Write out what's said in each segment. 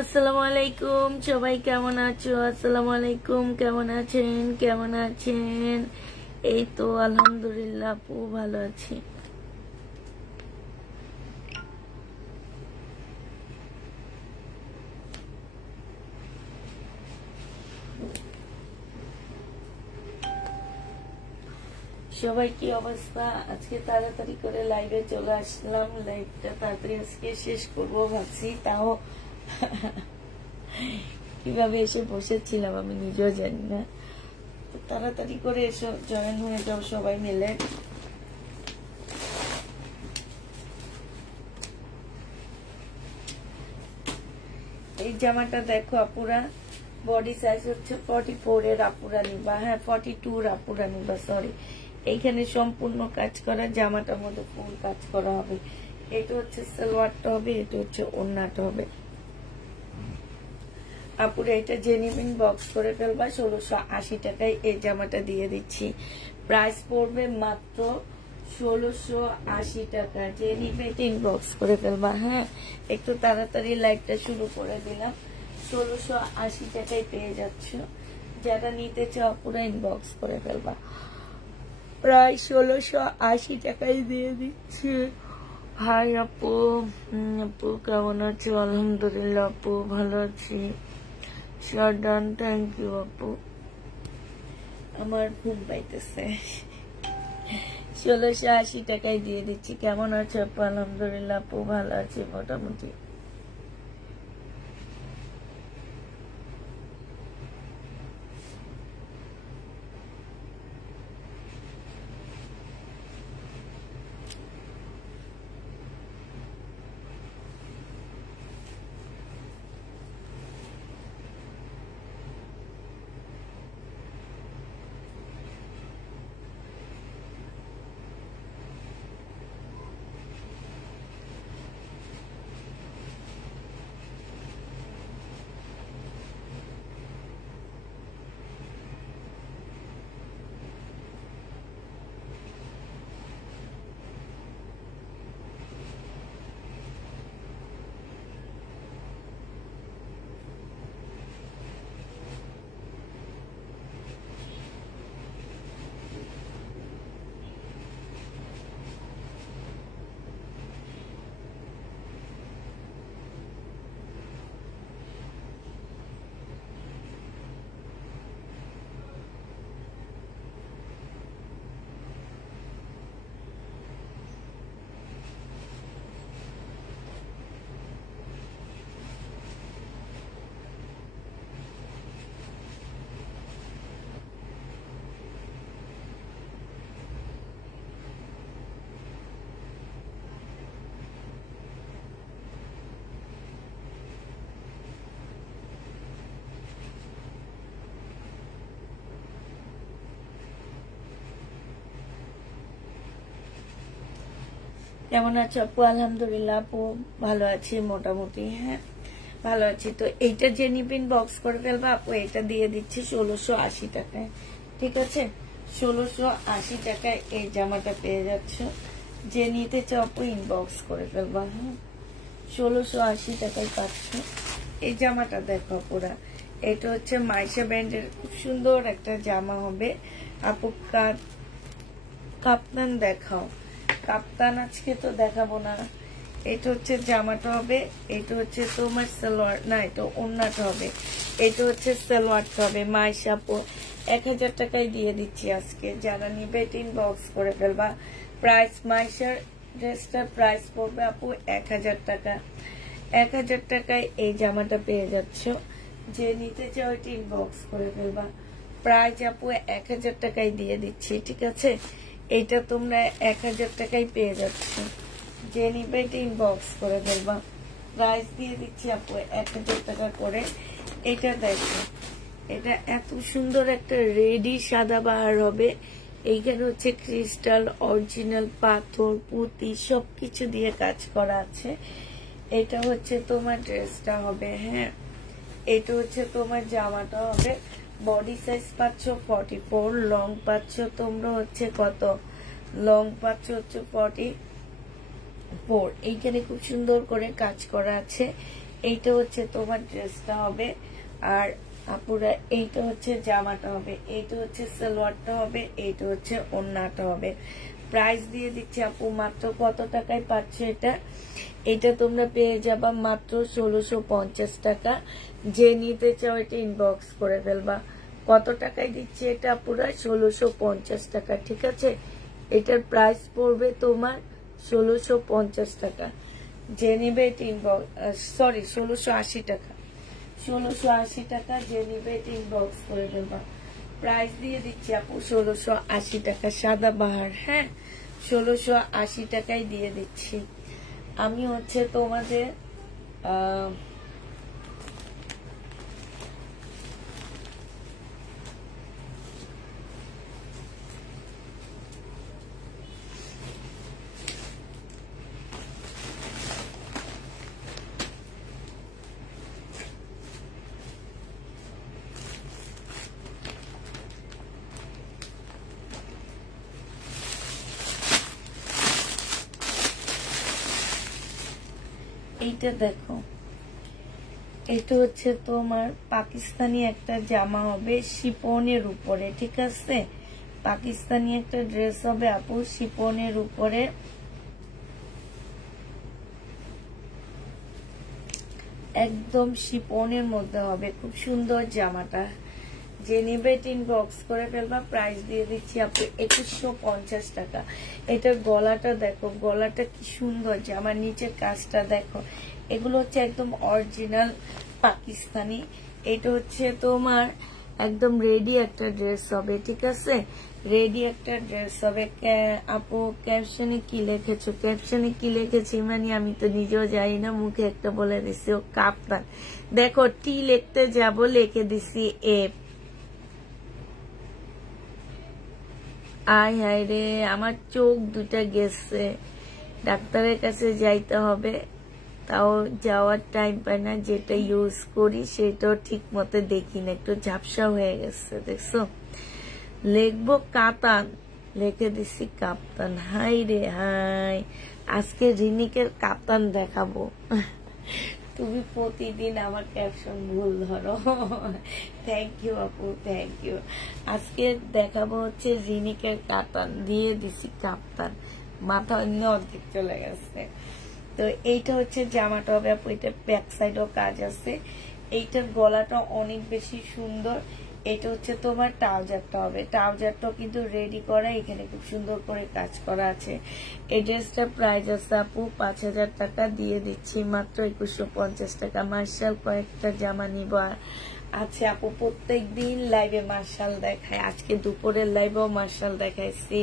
আসসালামু আলাইকুম, সবাই কেমন আছো? আসসালামু আলাইকুম, কেমন আছেন? কেমন আছেন? এই তো আলহামদুলিল্লাহ আপু ভালো আছি। সবাই কি অবস্থা? আজকে তাড়াতাড়ি করে লাইভে চলে আসলাম, লাইভটা তাড়াতাড়ি আজকে শেষ করবো ভাবছি, তাও কিভাবে এসে বসেছিলাম আমি নিজেও জানি না। তাড়াতাড়ি করে এসো, জয়েন হয়ে যাও সবাই মিলে। এই জামাটা দেখো আপুরা, বডি সাইজ হচ্ছে 44 এর আপুরা নিবা, হ্যাঁ 42 আপুরা নিবা, সরি। এইখানে সম্পূর্ণ কাজ করা, জামাটার মধ্যে ফুল কাজ করা হবে। এটা হচ্ছে সালোয়ারটা হবে, এটা হচ্ছে ওড়নাটা হবে। আপুরা এটা জেনিবিন বক্স করে ফেলবা 1680 টাকায় এই জামাটা দিয়ে দিচ্ছি। প্রাইস পড়বে মাত্র 1680 টাকা। জেনিবিন ইনবক্স করে ফেলবা। হ্যাঁ, একটু তাড়াতাড়ি লাইভটা শুরু করে দিলাম। 1680 টাকায় পেয়ে যাচ্ছ। যারা নিতে চাও পুরো ইনবক্স করে ফেলবা। প্রায় 1680 টাকায় দিয়ে দিচ্ছি। হাই আপু, আপু কেমন আছো? আলহামদুলিল্লাহ আপু ভালো আছি। ডান, থ্যাংক ইউ আপু। আমার ঘুম পাইতেছে। 1680 টাকায় দিয়ে দিচ্ছি। কেমন আছো আপু? আলহামদুলিল্লাহ আপু ভালো আছি মোটামুটি। কেমন আছো আপু? আলহামদুলিল্লাহ আপু ভালো আছি মোটামুটি। হ্যাঁ ভালো আছি। তো এইটা যে নিবেন বক্স করে ফেলবা আপু, এটা দিয়ে দিচ্ছি 1680 টাকায়। ঠিক আছে, 1680 টাকায় এই জামাটা পেয়ে যাচ্ছ। যে নিতে চাও আপু ইনবক্স করে ফেলবা। হ্যাঁ, 1680 টাকায় পাচ্ছ এই জামাটা। দেখো পুরা, এটা হচ্ছে মাইশা ব্র্যান্ডের খুব সুন্দর একটা জামা হবে আপু। কাপ্তান দেখাও। কাপ্তান আজকে তো দেখাবো না। এটা হচ্ছে জামাটা হবে, এটা হচ্ছে তোমার সালোয়ার, না এটা ওড়নাটা হবে, এটা হচ্ছে সালোয়ারটা হবে। মাইশা আপু 1000 টাকায় দিয়ে দিচ্ছি আজকে। যারা নিবে ইনবক্স করে ফেলবা। প্রাইস মাইশার ড্রেসটার প্রাইস পড়বে আপু 1000 টাকা। 1000 টাকায় এই জামাটা পেয়ে যাচ্ছ। যে নিতে চাও ইনবক্স করে ফেলবা। প্রাইস আপু 1000 টাকায় দিয়ে দিচ্ছি। ঠিক আছে, এইটা তোমরা 1000 টাকায় পেয়ে যাচ্ছ। যে নিবে ইনবক্স করে ফেলবা। প্রাইস দিয়ে দিচ্ছি আপু 1000 টাকা করে। এটা দেখো, এটা এত সুন্দর একটা রেডি সাদা বাহার হবে। এইখানে হচ্ছে ক্রিস্টাল, অরিজিনাল পাথর, পুঁতি সবকিছু দিয়ে কাজ করা আছে। এটা হচ্ছে তোমার ড্রেসটা হবে। হ্যাঁ, এটা হচ্ছে তোমার জামাটা হবে। বডি সাইজ পাচ্ছ 44, লং পাচ্ছ তোমরা হচ্ছে কত, লং পাচ্ছ হচ্ছে 44। এইখানে খুব সুন্দর করে কাজ করা আছে। এইটা হচ্ছে তোমার ড্রেসটা হবে। আর আপুরা এইটা হচ্ছে জামাটা হবে, এইটা হচ্ছে সালোয়ারটা হবে, এইটা হচ্ছে ওড়নাটা হবে। প্রাইস দিয়ে দিচ্ছি আপু মাত্র কত টাকায় পাচ্ছ এটা? এটা তোমরা পেয়ে যাবা মাত্র 1650 টাকা। যে নিতে চাও এটা ইনবক্স করে ফেলবা। কত টাকায় দিচ্ছি এটা আপুরা? 1650 টাকা। ঠিক আছে, এটার প্রাইস পড়বে তোমার 1650 টাকা। যে নিবে এটা ইনবক্স, সরি 1680 টাকা। 1680 টাকা। যে নিবে এটা ইনবক্স করে ফেলবা। প্রাইস দিয়ে দিচ্ছি আপু 1680 টাকা। সাদা বাহার। হ্যাঁ, 1680 টাকায় দিয়ে দিচ্ছি। আমি হচ্ছে তোমাদের এইটা দেখো, এটা হচ্ছে তোমার পাকিস্তানি একটা জামা হবে শিপনের উপরে, ঠিক আছে? পাকিস্তানি একটা ড্রেস হবে আপু শিপনের উপরে, একদম শিপনের মধ্যে হবে, খুব সুন্দর জামাটা। যে নিবে ইনবক্স করে ফেলবা, প্রাইস দিয়ে দিচ্ছি আপু 2150 টাকা। এটার গলাটা দেখো, গলাটা কি সুন্দর, জামার নিচের কাজটা দেখো, এগুলো হচ্ছে একদম অরিজিনাল পাকিস্তানি। এটা হচ্ছে তোমার একদম রেডি একটা ড্রেস হবে, ঠিক আছে? রেডি একটা ড্রেস হবে। আপু ক্যাপশনে কি লিখেছো? ক্যাপশনে কি লিখেছি মানে আমি তো নিজেও জানি না, মুখে একটা বলে দিছি ও কাপ্তান। দেখো টি লিখতে যাব, লিখে দিছি এফ। আয় হায় রে, আমার চোখ দুটা গেছে, ডাক্তারের কাছে যাইতে হবে, তাও যাওয়ার টাইম পাই না। যেটা ইউজ করি সেটাও ঠিক মতো দেখি না, একটু ঝাপসা হয়ে গেছে, দেখছো? লিখবো কাতান, লিখে দিছি কাপ্তান। হাই রে হাই, আজকে রিনিকের কাপ্তান দেখাবো। তুমি প্রতিদিন আমার ক্যাপশন ভুল ধরো। থ্যাংক ইউ আপু, থ্যাংক ইউ। আজকে দেখাবো হচ্ছে রিনিকের কাতান, দিয়ে দিছি কাপ্তান, মাথা অন্য অর্ধেক চলে গেছে। তো এইটা হচ্ছে জামাটা হবে আপু, এটা ব্যাক সাইডও কাজ আছে। এইটার গলাটা অনেক বেশি সুন্দর। এটা হচ্ছে তোমার ট্রাউজারটা হবে, ট্রাউজারটাও কিন্তু রেডি করা, এখানে খুব সুন্দর করে কাজ করা আছে। এই ড্রেসটার প্রাইস আছে আপু 5000 টাকা, দিয়ে দিচ্ছি মাত্র 2150 টাকা। মার্শাল কয়েকটা জামা নিব আছে আপু, প্রত্যেক দিন লাইভে মার্শাল দেখায়, আজকে দুপুরের লাইভেও মার্শাল দেখাইছি,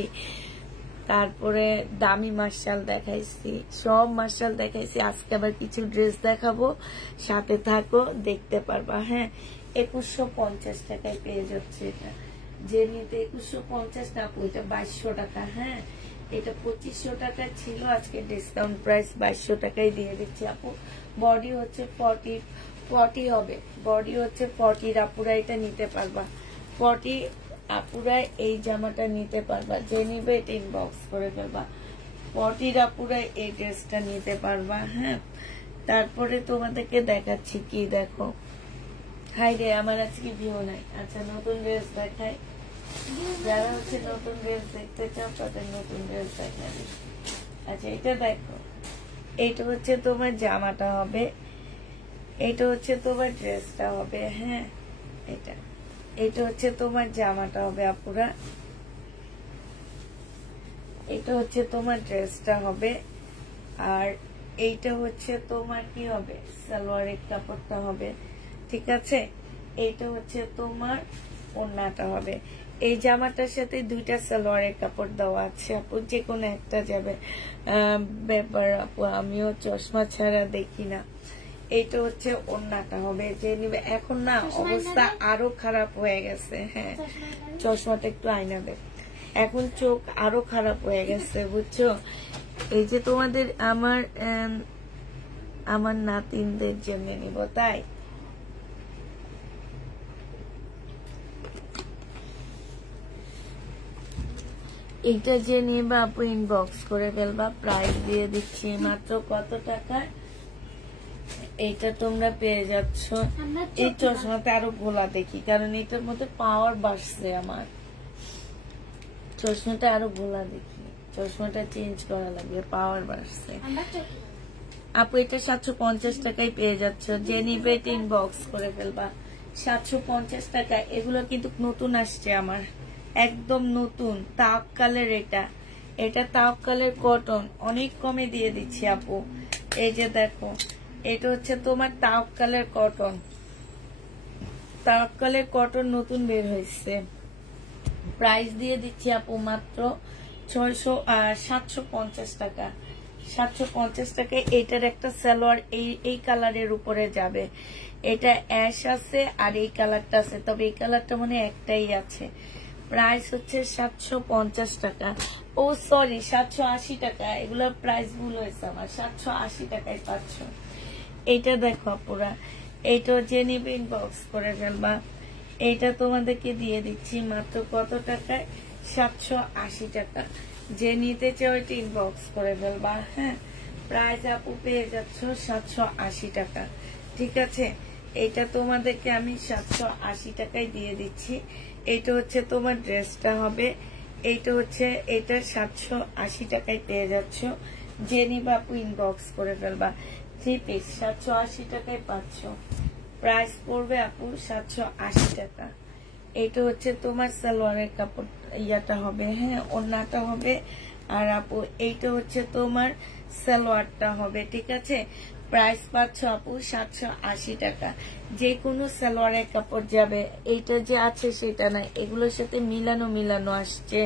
তারপরে দামি মার্শাল দেখাইছি, সব মার্শাল দেখাইছি। আজকে আবার কিছু ড্রেস দেখাবো, সাথে থাকো, দেখতে পারবা। হ্যাঁ, 2150 টাকায় পেয়ে যাচ্ছে এটা। যে নিতে 2150 না আপু, এটা 2200 টাকা। হ্যাঁ, এটা 2500 টাকা ছিল, আজকে ডিসকাউন্ট প্রাইস 2200 টাকায় দিয়ে দিচ্ছি আপু। বডি হচ্ছে 40 হবে, বডি হচ্ছে 40। আপুরা এটা নিতে পারবা, 40 আপুরা এই জামাটা নিতে পারবা। যে নিবে এটা ইনবক্স করে ফেলবা। 40 আপুরা এই ড্রেসটা নিতে পারবা। হ্যাঁ, তারপরে তোমাদেরকে দেখাচ্ছি কি, দেখো হাই রে, আমার আজকে ভিউ নাই। আচ্ছা, নতুন ড্রেস দেখাই, যারা হচ্ছে নতুন ড্রেস দেখতে চাও তাদের নতুন ড্রেস দেখাবে। আচ্ছা, এটা দেখো, এইটা হচ্ছে তোমার জামাটা হবে, এটা হচ্ছে তোমার ড্রেসটা হবে। হ্যাঁ, এটা হচ্ছে তোমার জামাটা হবে আপুরা, এটা হচ্ছে তোমার ড্রেসটা হবে। আর এইটা হচ্ছে তোমার কি হবে, সালোয়ারের কাপড়টা হবে, ঠিক আছে? এইটা হচ্ছে তোমার ওড়নাটা হবে। এই জামাটার সাথে দুইটা সালোয়ারের কাপড় দেওয়া আছে আপু, যে কোনো একটা যাবে। ব্যাপার আপু, আমিও চশমা ছাড়া দেখি না। এইটা হচ্ছে ওড়নাটা হবে, যে নিবে। এখন না অবস্থা আরো খারাপ হয়ে গেছে। হ্যাঁ, চশমাটা একটু আয়না দেখ, এখন চোখ আরো খারাপ হয়ে গেছে, বুঝছো? এই যে তোমাদের আমার নাতিনদের জন্য নিব, তাই এইটা যে নিবে আপু ইনবক্স করে ফেলবা, প্রাইস দিয়ে দিচ্ছি মাত্র কত টাকা। এইটা তোমরা পেয়ে যাচ্ছ। এই চশমাতে আরো গোলা দেখি, কারণ এটার মধ্যে পাওয়ার বাড়ছে আমার, চশমাটা আরো গোলা দেখি, চশমাটা চেঞ্জ করা লাগবে, পাওয়ার বাড়ছে আপু। এটা 750 টাকায় পেয়ে যাচ্ছ, যে নিবে ইনবক্স করে ফেলবা। 750 টাকা। এগুলো কিন্তু নতুন আসছে আমার, একদম নতুন তাওয়াক্কালের। এটা তাওয়াক্কালের কটন, অনেক কমে দিয়ে দিচ্ছি আপু। এই যে দেখো, এটা হচ্ছে তোমার তাওয়াক্কালের কটন, তাওয়াক্কালের কটন নতুন বের হয়েছে। প্রাইস দিয়ে দিচ্ছি আপু মাত্র 750 টাকা। 750 টাকায় এটার একটা সালোয়ার এই কালারের উপরে যাবে। এটা অ্যাশ আছে আর এই কালারটা আছে, তবে এই কালারটা মনে একটাই আছে। প্রাইস হচ্ছে 750 টাকা। ও সরি, 780 টাকা। এগুলোর প্রাইস ভুল হয়েছে আমার, 780 টাকায় পাচ্ছ। এইটা দেখো আপুরা, এইটা যে নিবে ইনবক্স করে ফেলবা। এইটা তোমাদেরকে দিয়ে দিচ্ছি মাত্র কত টাকায়, 780 টাকা। যে নিতে চাও এটা ইনবক্স করে ফেলবা। হ্যাঁ, প্রাইস আপু পেয়ে যাচ্ছ 780 টাকা। ঠিক আছে, এটা তোমাদেরকে আমি 780 টাকায় দিয়ে দিচ্ছি। এইটা হচ্ছে তোমার ড্রেসটা হবে, এইটা হচ্ছে এটা 780 টাকায় পেয়ে যাচ্ছ। যে নিবা আপু ইনবক্স করে ফেলবা। 3 পিস 780 টাকায় পাচ্ছ। প্রাইস পড়বে আপু 780 টাকা। এইটা হচ্ছে তোমার সালোয়ারের কাপড় ইয়াটা হবে, হ্যাঁ ওড়নাটা হবে। আর আপু এইটা হচ্ছে তোমার সালোয়ারটা হবে। ঠিক আছে, প্রাইস পাচ্ছ আপু 780 টাকা। যে কোনো সালোয়ারের কাপড় যাবে, এইটা যে আছে সেটা না, এগুলোর সাথে মিলানো আসছে।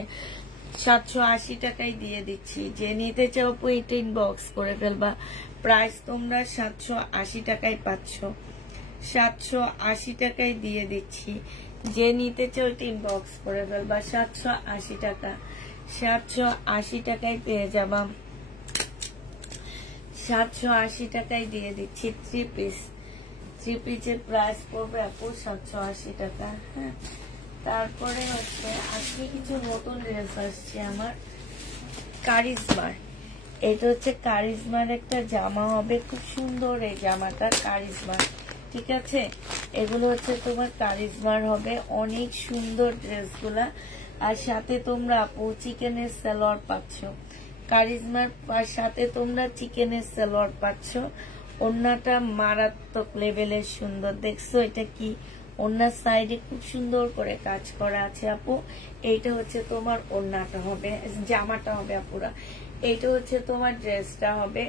780 টাকায় দিয়ে দিচ্ছি। যে নিতে চাও আপু এটা ইনবক্স করে ফেলবা। প্রাইস তোমরা 780 টাকায় পাচ্ছ। 780 টাকায় দিয়ে দিচ্ছি। যে নিতে চাও এটা ইনবক্স করে ফেলবা। 780 টাকা, 780 টাকায় পেয়ে যাবা। 780 টাকায় দিয়ে দিচ্ছি। 3 পিস, 3 পিসের প্রাইস পড়বে আপু 780 টাকা। হ্যাঁ, তারপরে হচ্ছে আজকে কিছু নতুন ড্রেস আসছে আমার। কারিজমার, এটা হচ্ছে কারিজমার একটা জামা হবে, খুব সুন্দর এই জামাটা কারিজমার। ঠিক আছে, এগুলো হচ্ছে তোমার কারিজমার হবে, অনেক সুন্দর ড্রেসগুলা। আর সাথে তোমরা আপু চিকেনের সালোয়ার পাচ্ছ। কারিজমার সাথে তোমরা চিকেনের সালোয়ার পাচ্ছ। ওড়নাটা মারাত্মক লেভেলের সুন্দর, দেখছো এটা কি ওড়নার সাইডে খুব সুন্দর করে কাজ করা আছে আপু। এইটা হচ্ছে তোমার ওড়নাটা হবে, জামাটা হবে আপুরা। এইটা হচ্ছে তোমার ড্রেসটা হবে।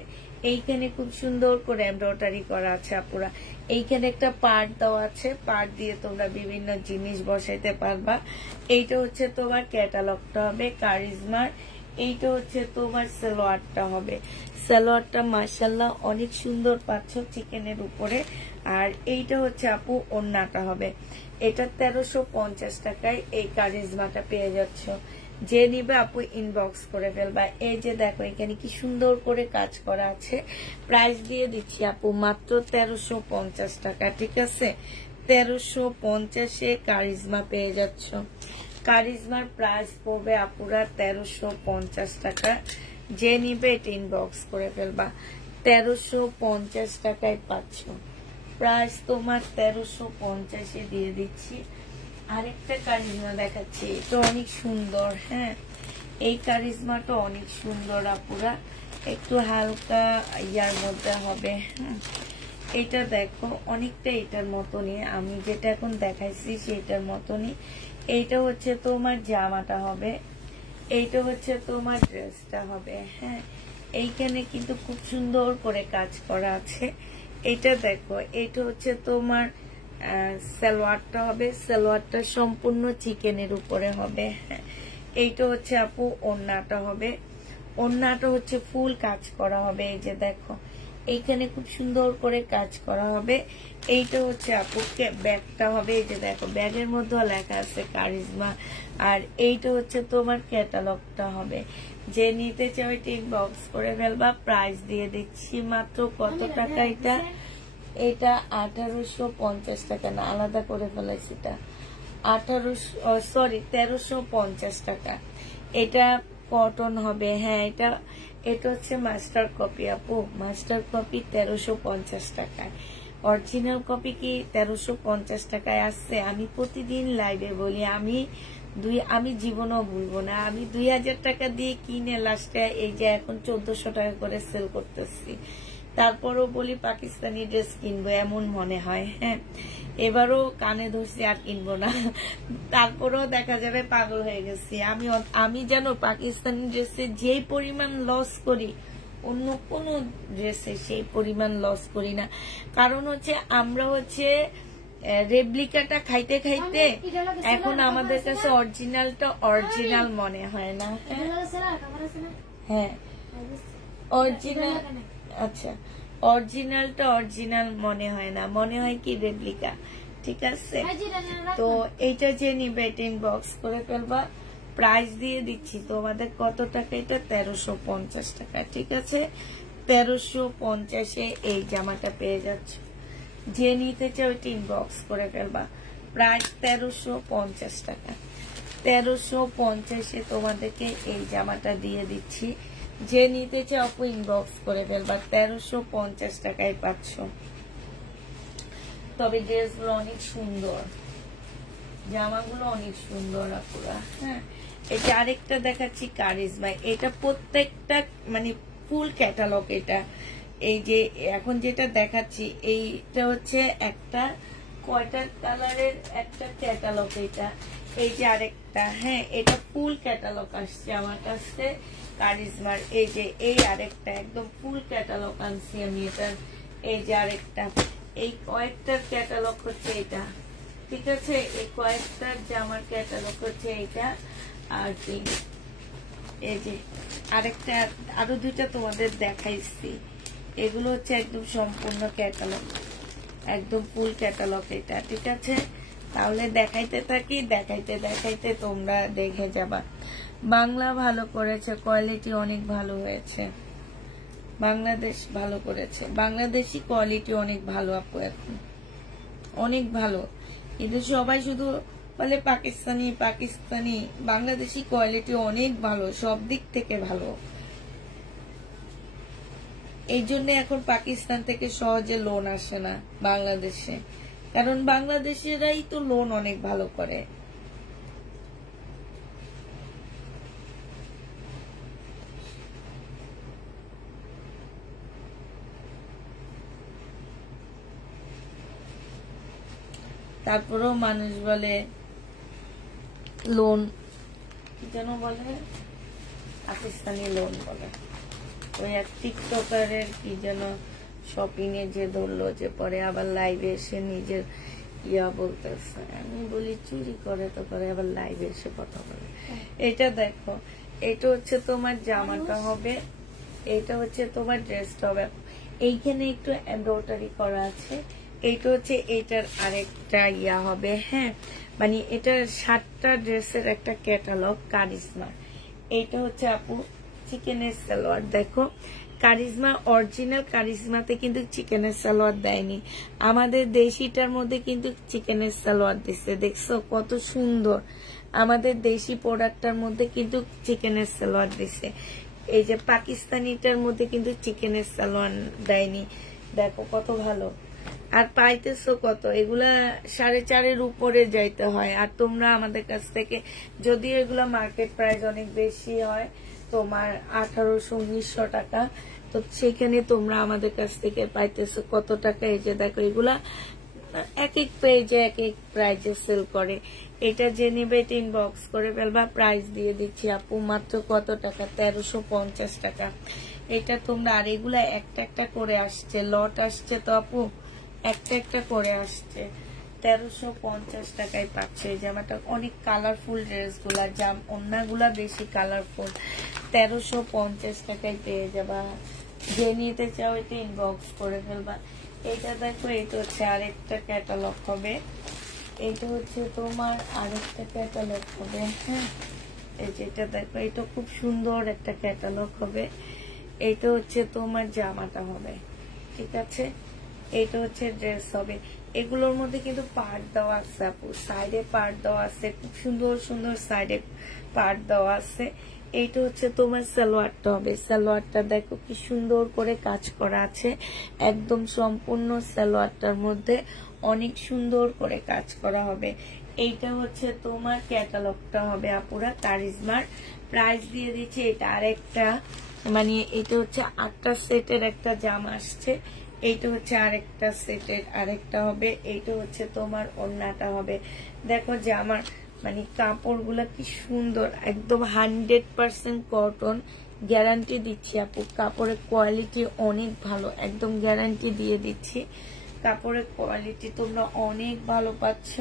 এইখানে খুব সুন্দর করে এমব্রয়ডারি করা আছে আপুরা। এইখানে একটা পার্ট দেওয়া আছে, পার্ট দিয়ে তোমরা বিভিন্ন জিনিস বসাইতে পারবা। এইটা হচ্ছে তোমার ক্যাটালগটা হবে কারিজমার। এইটা হচ্ছে তোমার সালোয়ারটা হবে। সালোয়ারটা মাশাআল্লাহ অনেক সুন্দর পাচ্ছ চিকেনের উপরে। আর এইটা হচ্ছে আপু ওড়নাটা হবে। এটা 1350 টাকায় এই কারিজমাটা পেয়ে যাচ্ছ। যে নিবে আপু ইনবক্স করে ফেলবা। এই যে দেখো এখানে কি সুন্দর করে কাজ করা আছে। প্রাইস দিয়ে দিচ্ছি আপু মাত্র 1350 টাকা। ঠিক আছে, 1350-এ কারিজমা পেয়ে যাচ্ছ। কারিজমার প্রাইস পড়বে আপুরা 1350 টাকা। যে নিবে এটা ইনবক্স করে ফেলবা। 1350 টাকায় পাচ্ছ। প্রাইস তোমার 1350-এ দিয়ে দিচ্ছি। আরেকটা কারিজমা দেখাচ্ছি, এটা অনেক সুন্দর। হ্যাঁ, এই কারিজমাটা অনেক সুন্দর আপুরা, একটু হালকা ইয়ার মধ্যে হবে। এটা দেখো অনেকটা এটার মতনই, আমি যেটা এখন দেখাইছি সেটার মতনই। এইটা হচ্ছে তোমার জামাটা হবে, এইটা হচ্ছে তোমার ড্রেসটা হবে। হ্যাঁ, এইখানে কিন্তু খুব সুন্দর করে কাজ করা আছে। এটা দেখো, এটা হচ্ছে তোমার সালোয়ারটা হবে। সালোয়ারটা সম্পূর্ণ চিকেনের উপরে হবে। হ্যাঁ, এইটা হচ্ছে আপু ওড়নাটা হবে। ওড়নাটা হচ্ছে ফুল কাজ করা হবে। এই যে দেখো এইখানে খুব সুন্দর করে কাজ করা হবে। এইটা হচ্ছে আপুকে ব্যাগটা হবে। এই যে দেখো ব্যাগের মধ্যে লেখা আছে কারিজমা। আর এইটা হচ্ছে তোমার ক্যাটালগটা হবে। যে নিতে চাও এটা ইনবক্স করে ফেলবা। প্রাইস দিয়ে দিচ্ছি মাত্র কত টাকা এটা? এটা 1850 টাকা, না আলাদা করে ফেলাইছি, এটা 1350 টাকা। এটা কটন হবে। হ্যাঁ, এটা হচ্ছে মাস্টার কপি আপু, মাস্টার কপি 1350 টাকায়। অরিজিনাল কপি কি 1350 টাকায় আসছে? আমি প্রতিদিন লাইভে বলি, আমি জীবনও ভুলবো না। আমি 2000 টাকা দিয়ে কিনে লাস্টে এই যে এখন 1400 টাকা করে সেল করতেছি। তারপরও বলি পাকিস্তানি ড্রেস কিনবো, এমন মনে হয়। হ্যাঁ, এবারও কানে ধরছি আর কিনবো না। তারপরেও দেখা যাবে পাগল হয়ে গেছি। আমি জানো পাকিস্তানি ড্রেসে যেই পরিমাণ লস করি, অন্য কোন ড্রেসে সেই পরিমাণ লস করি না। কারণ হচ্ছে আমরা হচ্ছে রেপ্লিকাটা খাইতে খাইতে এখন আমাদের কাছে অরিজিনালটা অরিজিনাল মনে হয় না। হ্যাঁ, অরিজিনাল, আচ্ছা অরিজিনালটা অরিজিনাল মনে হয় না, মনে হয় কি রেপ্লিকা। ঠিক আছে, তো এইটা যে নিবে এটা ইনবক্স করে ফেলবা। প্রাইস দিয়ে দিচ্ছি তোমাদের কত টাকা? এটা 1350 টাকা। ঠিক আছে, 1350-এ এই জামাটা পেয়ে যাচ্ছ। যে নিতে চাও এটা ইনবক্স করে ফেলবা। প্রাইস 1350 টাকা। 1350-এ তোমাদেরকে এই জামাটা দিয়ে দিচ্ছি। যে নিতে চাও আপু ইনবক্স করে ফেলবা, 1350 টাকায় পাচ্ছ। তবে ড্রেসগুলো অনেক সুন্দর, জামাগুলো অনেক সুন্দর আপুরা। হ্যাঁ, এটা আরেকটা দেখাচ্ছি কারিজমা। এটা প্রত্যেকটা মানে ফুল ক্যাটালগ। এটা এই যে এখন যেটা দেখাচ্ছি এইটা হচ্ছে একটা কয়টা কালারের একটা ক্যাটালগ। এটা এই যে আরেকটা, হ্যাঁ এটা ফুল ক্যাটালগ আসছে আমার কাছে কারিজমার। এই যে এই আরেকটা একদম ফুল ক্যাটালগ আনছি আমি এটার। এই যে আরেকটা, এই কয়েকটার ক্যাটালগ হচ্ছে এটা, ঠিক আছে? এই কয়েকটার জামার ক্যাটালগ হচ্ছে এইটা। আর কি এই যে আরেকটা, আরো দুইটা তোমাদের দেখাইছি, এগুলো হচ্ছে একদম সম্পূর্ণ ক্যাটালগ, একদম ফুল ক্যাটালগ এটা, ঠিক আছে? তাহলে দেখাইতে থাকি, দেখাইতে দেখাইতে তোমরা দেখে যাবা। বাংলা ভালো করেছে, কোয়ালিটি অনেক ভালো হয়েছে। বাংলাদেশ ভালো করেছে, বাংলাদেশি কোয়ালিটি অনেক ভালো আপু, এখন অনেক ভালো। কিন্তু সবাই শুধু বলে পাকিস্তানি পাকিস্তানি, বাংলাদেশি কোয়ালিটি অনেক ভালো, সব দিক থেকে ভালো। এই জন্য এখন পাকিস্তান থেকে সহজে লোন আসে না বাংলাদেশে, কারণ বাংলাদেশিরাই তো লোন অনেক ভালো করে। তারপরেও মানুষ বলে লোন যেন বলে পাকিস্তানি লোন বলে। ওই এক টিকটকারের কি যেন শপিং এ যে ধরলো, যে পরে আবার লাইভে এসে নিজের ইয়া বলতেছে। আমি বলি চুরি করে তো করে, আবার লাইভে এসে কথা বলে। এটা দেখো, এটা হচ্ছে তোমার জামাটা হবে, এটা হচ্ছে তোমার ড্রেসটা হবে। এইখানে একটু এমব্রয়ডারি করা আছে। এইটা হচ্ছে এইটার আরেকটা ইয়া হবে। হ্যাঁ, মানে এটা 7টা ড্রেসের একটা ক্যাটালগ কারিজমা। এইটা হচ্ছে আপু চিকেনের সালোয়ার। দেখো কারিজমা অরিজিনাল কারিজমাতে কিন্তু চিকেনের সালোয়ার দেয়নি, আমাদের দেশিটার মধ্যে কিন্তু চিকেনের সালোয়ার দিচ্ছে। দেখছো কত সুন্দর, আমাদের দেশি প্রোডাক্টটার মধ্যে কিন্তু চিকেনের সালোয়ার দিচ্ছে। এই যে পাকিস্তানিটার মধ্যে কিন্তু চিকেনের সালোয়ার দেয়নি। দেখো কত ভালো। আর পাইতেছো কত, এগুলা 4.5 উপরে যাইতে হয়। আর তোমরা আমাদের কাছ থেকে, যদি এগুলা মার্কেট প্রাইস অনেক বেশি হয়, তোমার 1800-1900 টাকা, তো সেখানে তোমরা আমাদের কাছ থেকে পাইতেছো কত টাকা। এই যে দেখো এগুলা এক এক পেজে এক এক প্রাইজে সেল করে। এটা যে নিবে এটা ইনবক্স করে ফেলবা, প্রাইস দিয়ে দিচ্ছি আপু মাত্র কত টাকা, 1350 টাকা। এটা তোমরা, আর এগুলা একটা একটা করে আসছে, লট আসছে তো আপু, একটা একটা করে আসছে। 1350 টাকায় পাচ্ছে এই জামাটা। অনেক কালারফুল ড্রেস গুলা, অন্যগুলা বেশি কালারফুল। 1350 টাকায় পেয়ে যাবা। যে নিতে চাও এটা ইনবক্স করে ফেলবা। এটা দেখো, এটা হচ্ছে আরেকটা ক্যাটালগ হবে, এটা হচ্ছে তোমার আরেকটা ক্যাটালগ হবে। হ্যাঁ, এই যেটা দেখো, এটা খুব সুন্দর একটা ক্যাটালগ হবে। এটা হচ্ছে তোমার জামাটা হবে, ঠিক আছে? এটা হচ্ছে ড্রেস হবে। এগুলোর মধ্যে কিন্তু পার্ট দেওয়া আছে আপু, সাইডে পার্ট দেওয়া আছে, খুব সুন্দর সুন্দর সাইডে পার্ট দেওয়া আছে। এইটা হচ্ছে তোমার সালোয়ারটা হবে। সালোয়ারটা দেখো কি সুন্দর করে কাজ করা আছে, একদম সম্পূর্ণ সালোয়ারটার মধ্যে অনেক সুন্দর করে কাজ করা হবে। এইটা হচ্ছে তোমার ক্যাটালগটা হবে আপুরা কারিজমার। প্রাইস দিয়ে দিচ্ছি এটা আরেকটা, মানে এটা হচ্ছে 8টা সেটের একটা জামা আসছে। এইটা হচ্ছে আরেকটা সেটের আরেকটা হবে। এইটা হচ্ছে তোমার ওড়নাটা হবে। দেখো জামার মানে কাপড়গুলা কি সুন্দর, একদম 100% কটন, গ্যারান্টি দিচ্ছি আপু। কাপড়ের কোয়ালিটি অনেক ভালো, একদম গ্যারান্টি দিয়ে দিচ্ছি। কাপড়ের কোয়ালিটি তোমরা অনেক ভালো পাচ্ছ।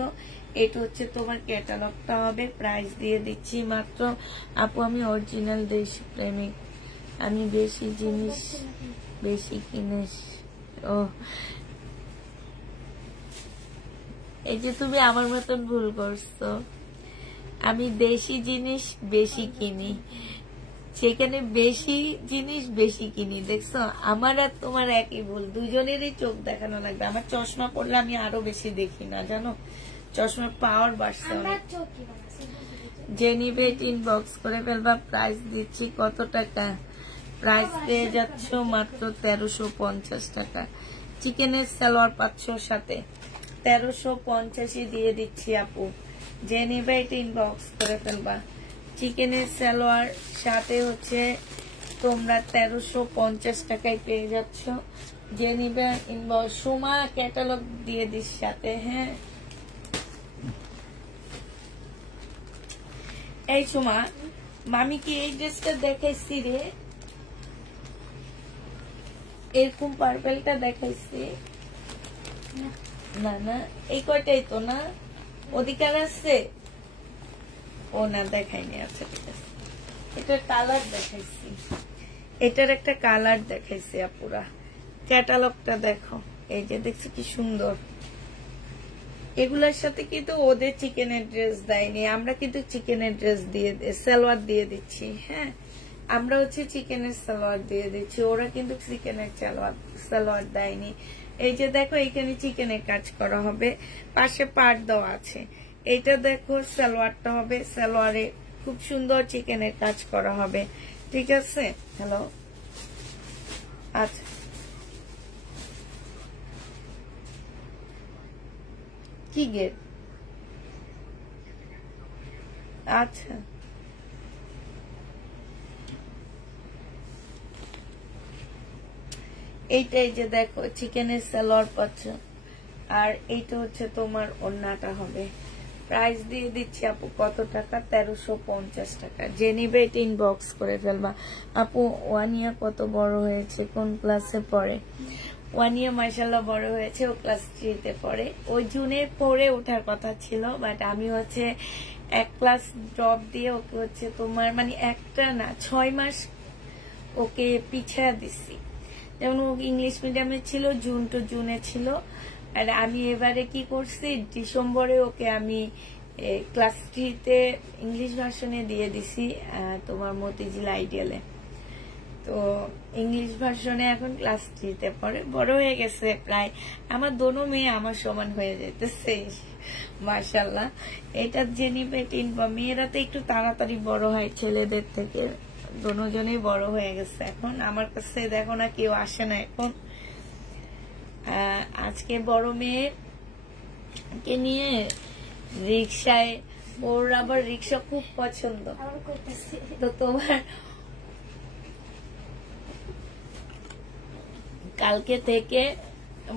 এটা হচ্ছে তোমার ক্যাটালগটা হবে। প্রাইস দিয়ে দিচ্ছি মাত্র আপু, আমি অরিজিনাল দেশি প্রেমিক, আমি বেশি জিনিস বেশি কিনে। ও এই যে তুমি আমার মতন ভুল করছো, আমি দেশি জিনিস বেশি কিনি, সেখানে বেশি জিনিস বেশি কিনি। দেখছো আমার আর তোমার একই ভুল, দুজনেরই চোখ দেখানো লাগবে। আমার চশমা পড়লে আমি আরো বেশি দেখি না, জানো, চশমার পাওয়ার বাড়ছে অনেক। যে নিবে ইনবক্স করে ফেলবা। প্রাইস দিচ্ছি কত টাকা, প্রাইস পেয়ে যাচ্ছ মাত্র 1350 টাকা। চিকেনের সালোয়ার পাচ্ছ সাথে, 1350 দিয়ে দিচ্ছি আপু। যে নেবে এটা ইনবক্স করে ফেলবা। চিকেনের সালোয়ার সাথে হচ্ছে তোমরা 1350 টাকায় পেয়ে যাচ্ছ। যে নিবে ইনবক্স। সোমা ক্যাটালগ দিয়ে দিস সাথে। হ্যাঁ এই সোমা, মামি কি এই ড্রেসটা দেখাইছি রে? এরকম পার্পেলটা দেখাইছি না? না এই কয়টাই তো না, অধিকার আছে। ও না দেখাইনি, আচ্ছা ঠিক আছে। এটার কালার দেখাইছি, এটার একটা কালার দেখাইছি আপুরা। ক্যাটালগটা দেখো, এই যে দেখছি কি সুন্দর। এগুলার সাথে কিন্তু ওদের চিকেনের ড্রেস দেয়নি, আমরা কিন্তু চিকেনের ড্রেস দিয়ে সালোয়ার দিয়ে দিচ্ছি। হ্যাঁ আমরা হচ্ছে চিকেনের সালোয়ার দিয়ে দিচ্ছি, ওরা কিন্তু চিকেনের সালোয়ার দেয়নি। এই যে দেখো এখানে চিকেনের কাজ করা হবে, পাশে পাট দেওয়া আছে। এইটা দেখো সালোয়ারটা হবে, সালোয়ারে খুব সুন্দর চিকেনের কাজ করা হবে। ঠিক আছে। হ্যালো আচ্ছা কি গেট? আচ্ছা এইটাই যে দেখো চিকেনের সালোয়ার পাচ্ছ, আর এইটা হচ্ছে তোমার ওড়নাটা হবে। প্রাইস দিয়ে দিচ্ছি আপু কত টাকা? 1350 টাকা। যে নিবে এটা ইনবক্স করে ফেলবা। আপু ওয়ানিয়া কত বড় হয়েছে, কোন ক্লাসে পড়ে? ওয়ানিয়া মাশাআল্লাহ বড় হয়েছে, ও ক্লাস 3 তে পড়ে। ওই জুনে পড়ে ওঠার কথা ছিল, বাট আমি হচ্ছে এক ক্লাস ড্রপ দিয়ে ওকে হচ্ছে তোমার মানে একটা না 6 মাস ওকে পিছায়া দিছি। যেমন ও ইংলিশ মিডিয়ামে ছিল, জুন টু জুনে ছিল। আর আমি এবারে কি করছি, ডিসেম্বরে ওকে আমি ক্লাস 3 তে ইংলিশ ভার্সনে দিয়ে দিছি তোমার মতিঝিল আইডিয়ালে। তো ইংলিশ ভার্সনে এখন ক্লাস 3 তে পড়ে, বড় হয়ে গেছে প্রায়। আমার দোনো মেয়ে আমার সমান হয়ে যেতেছে মাশাআল্লাহ। এটা যে নিবে মেয়েরা তো একটু তাড়াতাড়ি বড় হয় ছেলেদের থেকে, দোনোজনেই বড় হয়ে গেছে এখন। আমার কাছে দেখো না কেউ আসে না এখন। আজকে বড় মেয়েকে নিয়ে রিক্সায়, ওর আবার রিক্সা খুব পছন্দ। তো তোমার কালকে থেকে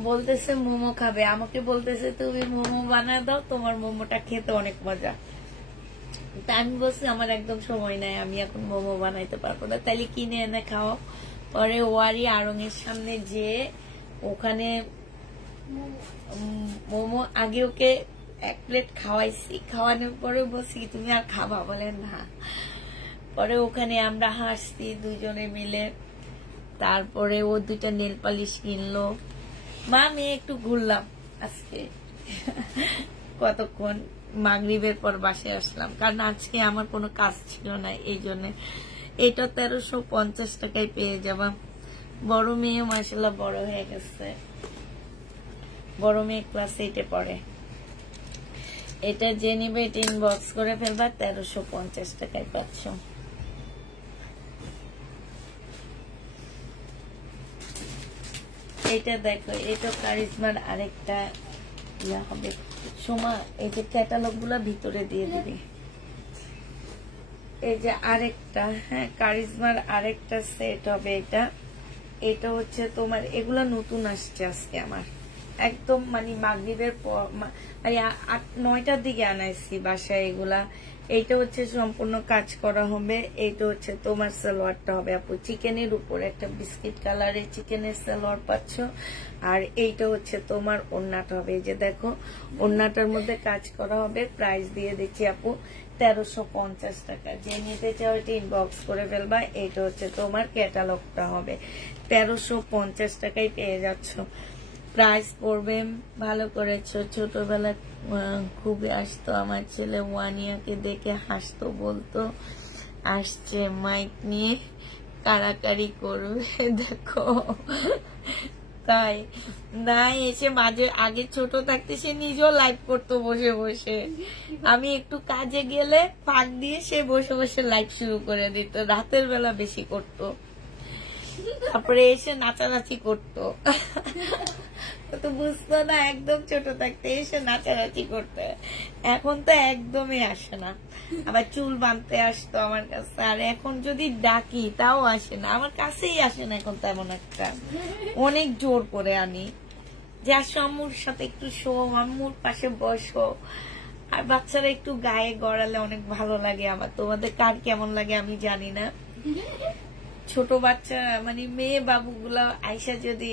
বলতেছে মোমো খাবে, আমাকে বলতেছে তুমি মোমো বানা দাও, তোমার মোমোটা খেতে অনেক মজা। তা আমি বলছি আমার একদম সময় নাই, আমি এখন মোমো বানাইতে পারবো না। তাইলে কিনে এনে খাও। পরে ওয়ারি আড়ং এর সামনে যে ওখানে মোমো আগে ওকে 1 প্লেট খাওয়াইছি, খাওয়ানোর পরে বলছি তুমি আর খাবা? বলে না। পরে ওখানে আমরা হাসছি দুজনে মিলে। তারপরে ও 2টা নেল পালিশ কিনলো। মা মেয়ে একটু ঘুরলাম আজকে কতক্ষণ, মাগরিবের পর বাসায় আসলাম, কারণ আজকে আমার কোনো কাজ ছিল না এই জন্য। এটা 1350 টাকায় পেয়ে যাবা। বড় মেয়ে মাশাআল্লাহ বড় হয়ে গেছে, বড় মেয়ে ক্লাস 8 এ পড়ে। এটা যে নিবে এটা ইনবক্স করে ফেলবা, 1350 টাকায় পাচ্ছ। এটা দেখো, এটা কারিজমার আরেকটা ইয়া হবে। সোমা এই যে ক্যাটালগ গুলা ভিতরে দিয়ে দিবি। এই যে আরেকটা, হ্যাঁ কারিজমার আরেকটা সেট হবে এটা। এটা হচ্ছে তোমার, এগুলা নতুন আসছে আজকে আমার, একদম মানে মাগরিবের পর, মানে 8-9টার দিকে আনাইছি বাসায় এগুলা। এইটা হচ্ছে সম্পূর্ণ কাজ করা হবে। এইটা হচ্ছে তোমার সালোয়ারটা হবে আপু চিকেনের উপর একটা বিস্কিট কালারের চিকেনের সালোয়ার পাচ্ছ। আর এইটা হচ্ছে তোমার ওড়নাটা হবে, এই যে দেখো ওড়নাটার মধ্যে কাজ করা হবে। প্রাইস দিয়ে দিচ্ছি আপু 1350 টাকা। যে নিতে চাও এটা ইনবক্স করে ফেলবা। এইটা হচ্ছে তোমার ক্যাটালগটা হবে, 1350 টাকায় পেয়ে যাচ্ছ। প্রাইস পড়বে ভালো করেছো। ছোটবেলায় খুবই আসতো আমার ছেলে, ওয়ানিয়াকে দেখে হাসতো, বলতো আসছে মাইক নিয়ে কাড়াকাড়ি করবে। দেখো তাই না, এসে মাঝে আগে ছোট থাকতে সে নিজেও লাইভ করতো বসে বসে। আমি একটু কাজে গেলে ফাঁক দিয়ে সে বসে বসে লাইভ শুরু করে দিত, রাতের বেলা বেশি করতো। তারপরে এসে নাচানাচি করতো। তো বুঝতো না, একদম ছোট থাকতে এসে নাচানাচি করতে। এখন তো একদমই আসে না। আবার চুল বাঁধতে আসতো আমার কাছে, আর এখন যদি ডাকি তাও আসে না, আমার কাছেই আসে না এখন তেমন একটা। অনেক জোর করে আনি যে আসো আম্মুর সাথে একটু শো, আম্মুর পাশে বসো। আর বাচ্চারা একটু গায়ে গড়ালে অনেক ভালো লাগে আমার। তোমাদের কার কেমন লাগে আমি জানি না। ছোট বাচ্চা মানে মেয়ে বাবুগুলা আইসা যদি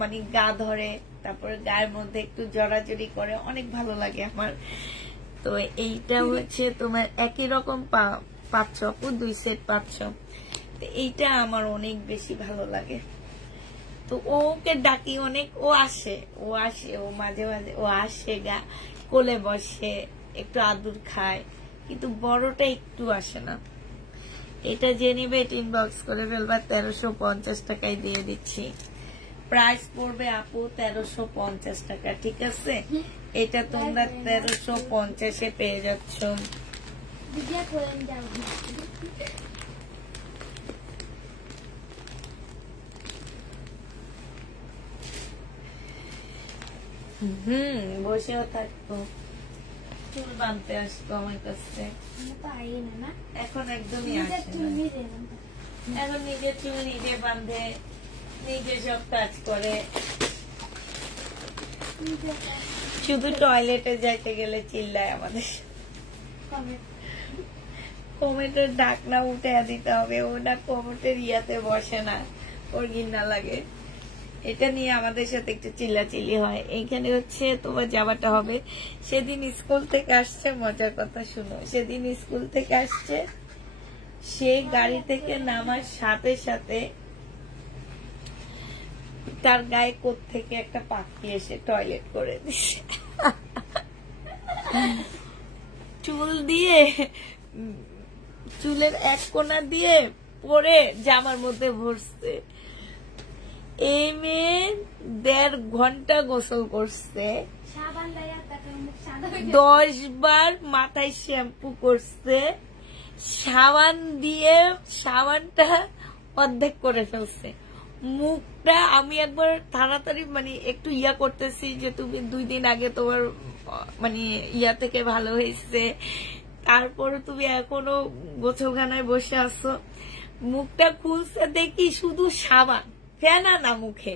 মানে গা ধরে, তারপরে গায়ের মধ্যে একটু জড়াজড়ি করে, অনেক ভালো লাগে আমার। তো এইটা হচ্ছে তোমার একই রকম পাচ্ছ আপু, 2 সেট পাচ্ছ। তো এইটা আমার অনেক বেশি ভালো লাগে। তো ওকে ডাকি অনেক, ও আসে ও মাঝে মাঝে ও আসে, কোলে বসে, একটু আদর খায়, কিন্তু বড়টা একটু আসে না। এটা যে নিবে এটা ইনবক্স করে ফেলবা, 1350 টাকায় দিয়ে দিচ্ছি। প্রাইস পড়বে আপু 1350 টাকা, ঠিক আছে? এটা তোমরা 1350-এ পেয়ে যাচ্ছ। বসেও থাকতো, চুল বাঁধতে আসতো আমার কাছে। এখন একদমই আসে না। এখন নিজের চুল নিজে বাঁধে, নিজে সব কাজ করে। শুধু টয়লেটে যাইতে গেলে চিল্লায় আমাদের। কমেটের ঢাকনা উঠে দিতে হবে, ওটা কমেটের ইয়াতে বসে না, ওর ঘৃণা লাগে। এটা নিয়ে আমাদের সাথে একটু চিল্লাচিল্লি হয়। এইখানে হচ্ছে তোমার যাওয়াটা হবে। সেদিন স্কুল থেকে আসছে, মজার কথা শুনো, সেদিন স্কুল থেকে আসছে, সে গাড়ি থেকে নামার সাথে সাথে তার গায়ে কোত্থেকে একটা পাখি এসে টয়লেট করে দিচ্ছে। চুল দিয়ে, চুলের এক কোনা দিয়ে পরে জামার মধ্যে ভরছে। এই মেয়ে 1.5 ঘন্টা গোসল করছে, 10 বার মাথায় শ্যাম্পু করছে, সাবান দিয়ে সাবানটা অর্ধেক করে ফেলছে। মুখটা আমি একবার তাড়াতাড়ি মানে একটু ইয়া করতেছি যে তুমি 2 দিন আগে তোমার মানে ইয়া থেকে ভালো হয়েছে, তারপরে তুমি এখনো গোছলখানায় বসে আছো। মুখটা খুলছে দেখি শুধু সাবান, ফেনা না মুখে,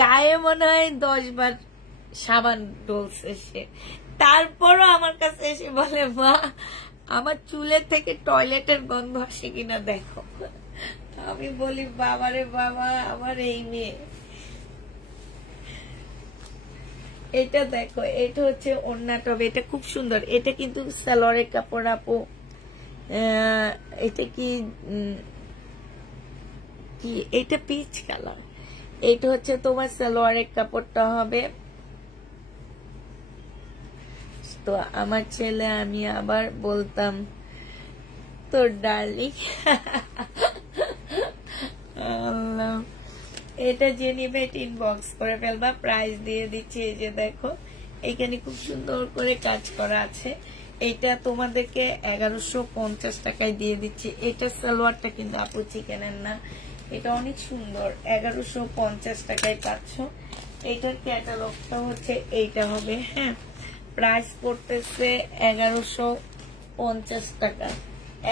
গায়ে মনে হয় 10 বার সাবান ডলছে সে। তারপরও আমার কাছে এসে বলে, মা আমার চুলের থেকে টয়লেটের গন্ধ আসে কিনা দেখো। আমি বলি, বাবারে বাবা, আমার এই মেয়ে। এটা দেখো, এটা হচ্ছে ওড়নাটা, এটা খুব সুন্দর। এটা কিন্তু সালোয়ারের কাপড় আপু। এটা কি এটা পিচ কালার। এটা হচ্ছে তোমার সালোয়ারের কাপড়টা হবে। তো আমার ছেলে, আমি আবার বলতাম তোর ডার্লিং। এটা যে নিবে এটা ইনবক্স করে ফেলবা, প্রাইস দিয়ে দিচ্ছি। এই যে দেখো, এখানে খুব সুন্দর করে কাজ করা আছে। এটা তোমাদেরকে 1150 টাকায় দিয়ে দিচ্ছি। এটা সালোয়ারটা কিন্তু আপু চিকেনের না, এটা অনেক সুন্দর। 1150 টাকায় পাচ্ছ। এইটার ক্যাটালগটা হচ্ছে এইটা হবে। হ্যাঁ, প্রাইস করতেছে 1150 টাকা।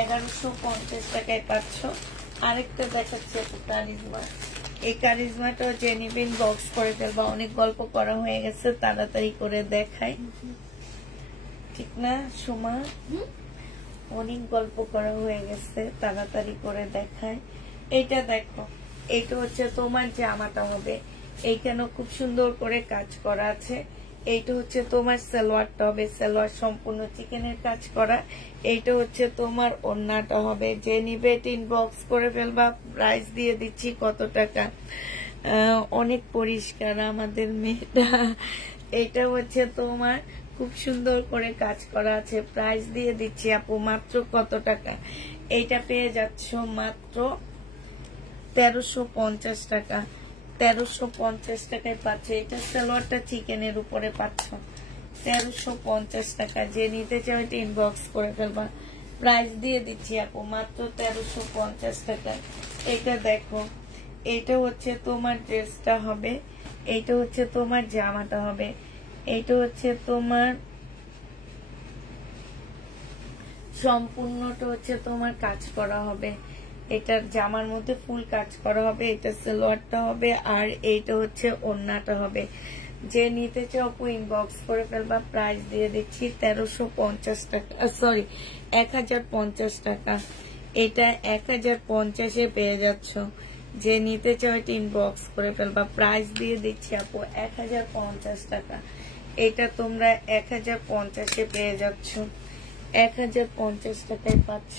1150 টাকায় পাচ্ছ। আরেকটা দেখাচ্ছে কারিজমা। এই কারিজমাটা যে নিবেন বক্স করে ফেলবা। অনেক গল্প করা হয়ে গেছে, তাড়াতাড়ি করে দেখাই, ঠিক না সুমা? অনেক গল্প করা হয়ে গেছে, তাড়াতাড়ি করে দেখায়। এইটা দেখো, এইটা হচ্ছে তোমার জামাটা হবে। এইখানে খুব সুন্দর করে কাজ করা আছে। এইটা হচ্ছে তোমার সালোয়ারটা হবে, সালোয়ার সম্পূর্ণ চিকেনের কাজ করা। এইটা হচ্ছে তোমার ওড়নাটা হবে। যে নিবে ইনবক্স করে ফেলবা, প্রাইস দিয়ে দিচ্ছি কত টাকা। অনেক পরিষ্কার আমাদের মেয়েটা। এইটা হচ্ছে তোমার খুব সুন্দর করে কাজ করা আছে, প্রাইস দিয়ে দিচ্ছি আপু মাত্র কত টাকা। এইটা পেয়ে যাচ্ছ মাত্র 1350 টাকা। 1350 টাকায় পাচ্ছ। এটা সালোয়ারটা চিকেনের উপরে পাচ্ছ 1350 টাকা। যে নিতে চাও এটা ইনবক্স করে ফেলবা। প্রাইস দিয়ে দিচ্ছি আপু মাত্র 1350 টাকা। এটা দেখো, এটা হচ্ছে তোমার ড্রেসটা হবে, এটা হচ্ছে তোমার জামাটা হবে, এটা হচ্ছে তোমার সম্পূর্ণটা হচ্ছে তোমার কাজ করা হবে, এটার জামার মধ্যে ফুল কাজ করা হবে, এটা সালোয়ারটা হবে, আর এইটা হচ্ছে ওড়নাটা হবে। যে নিতে চাও আপু ইনবক্স করে ফেলবা। প্রাইস দিয়ে দিচ্ছি 1350 টাকা, সরি 1050 টাকা। এটা 1050-এ পেয়ে যাচ্ছ। যে নিতে চাও এটা ইনবক্স করে ফেলবা। প্রাইস দিয়ে দিচ্ছি আপু 1050 টাকা। এটা তোমরা 1050-এ পেয়ে যাচ্ছ, 1050 টাকায় পাচ্ছ।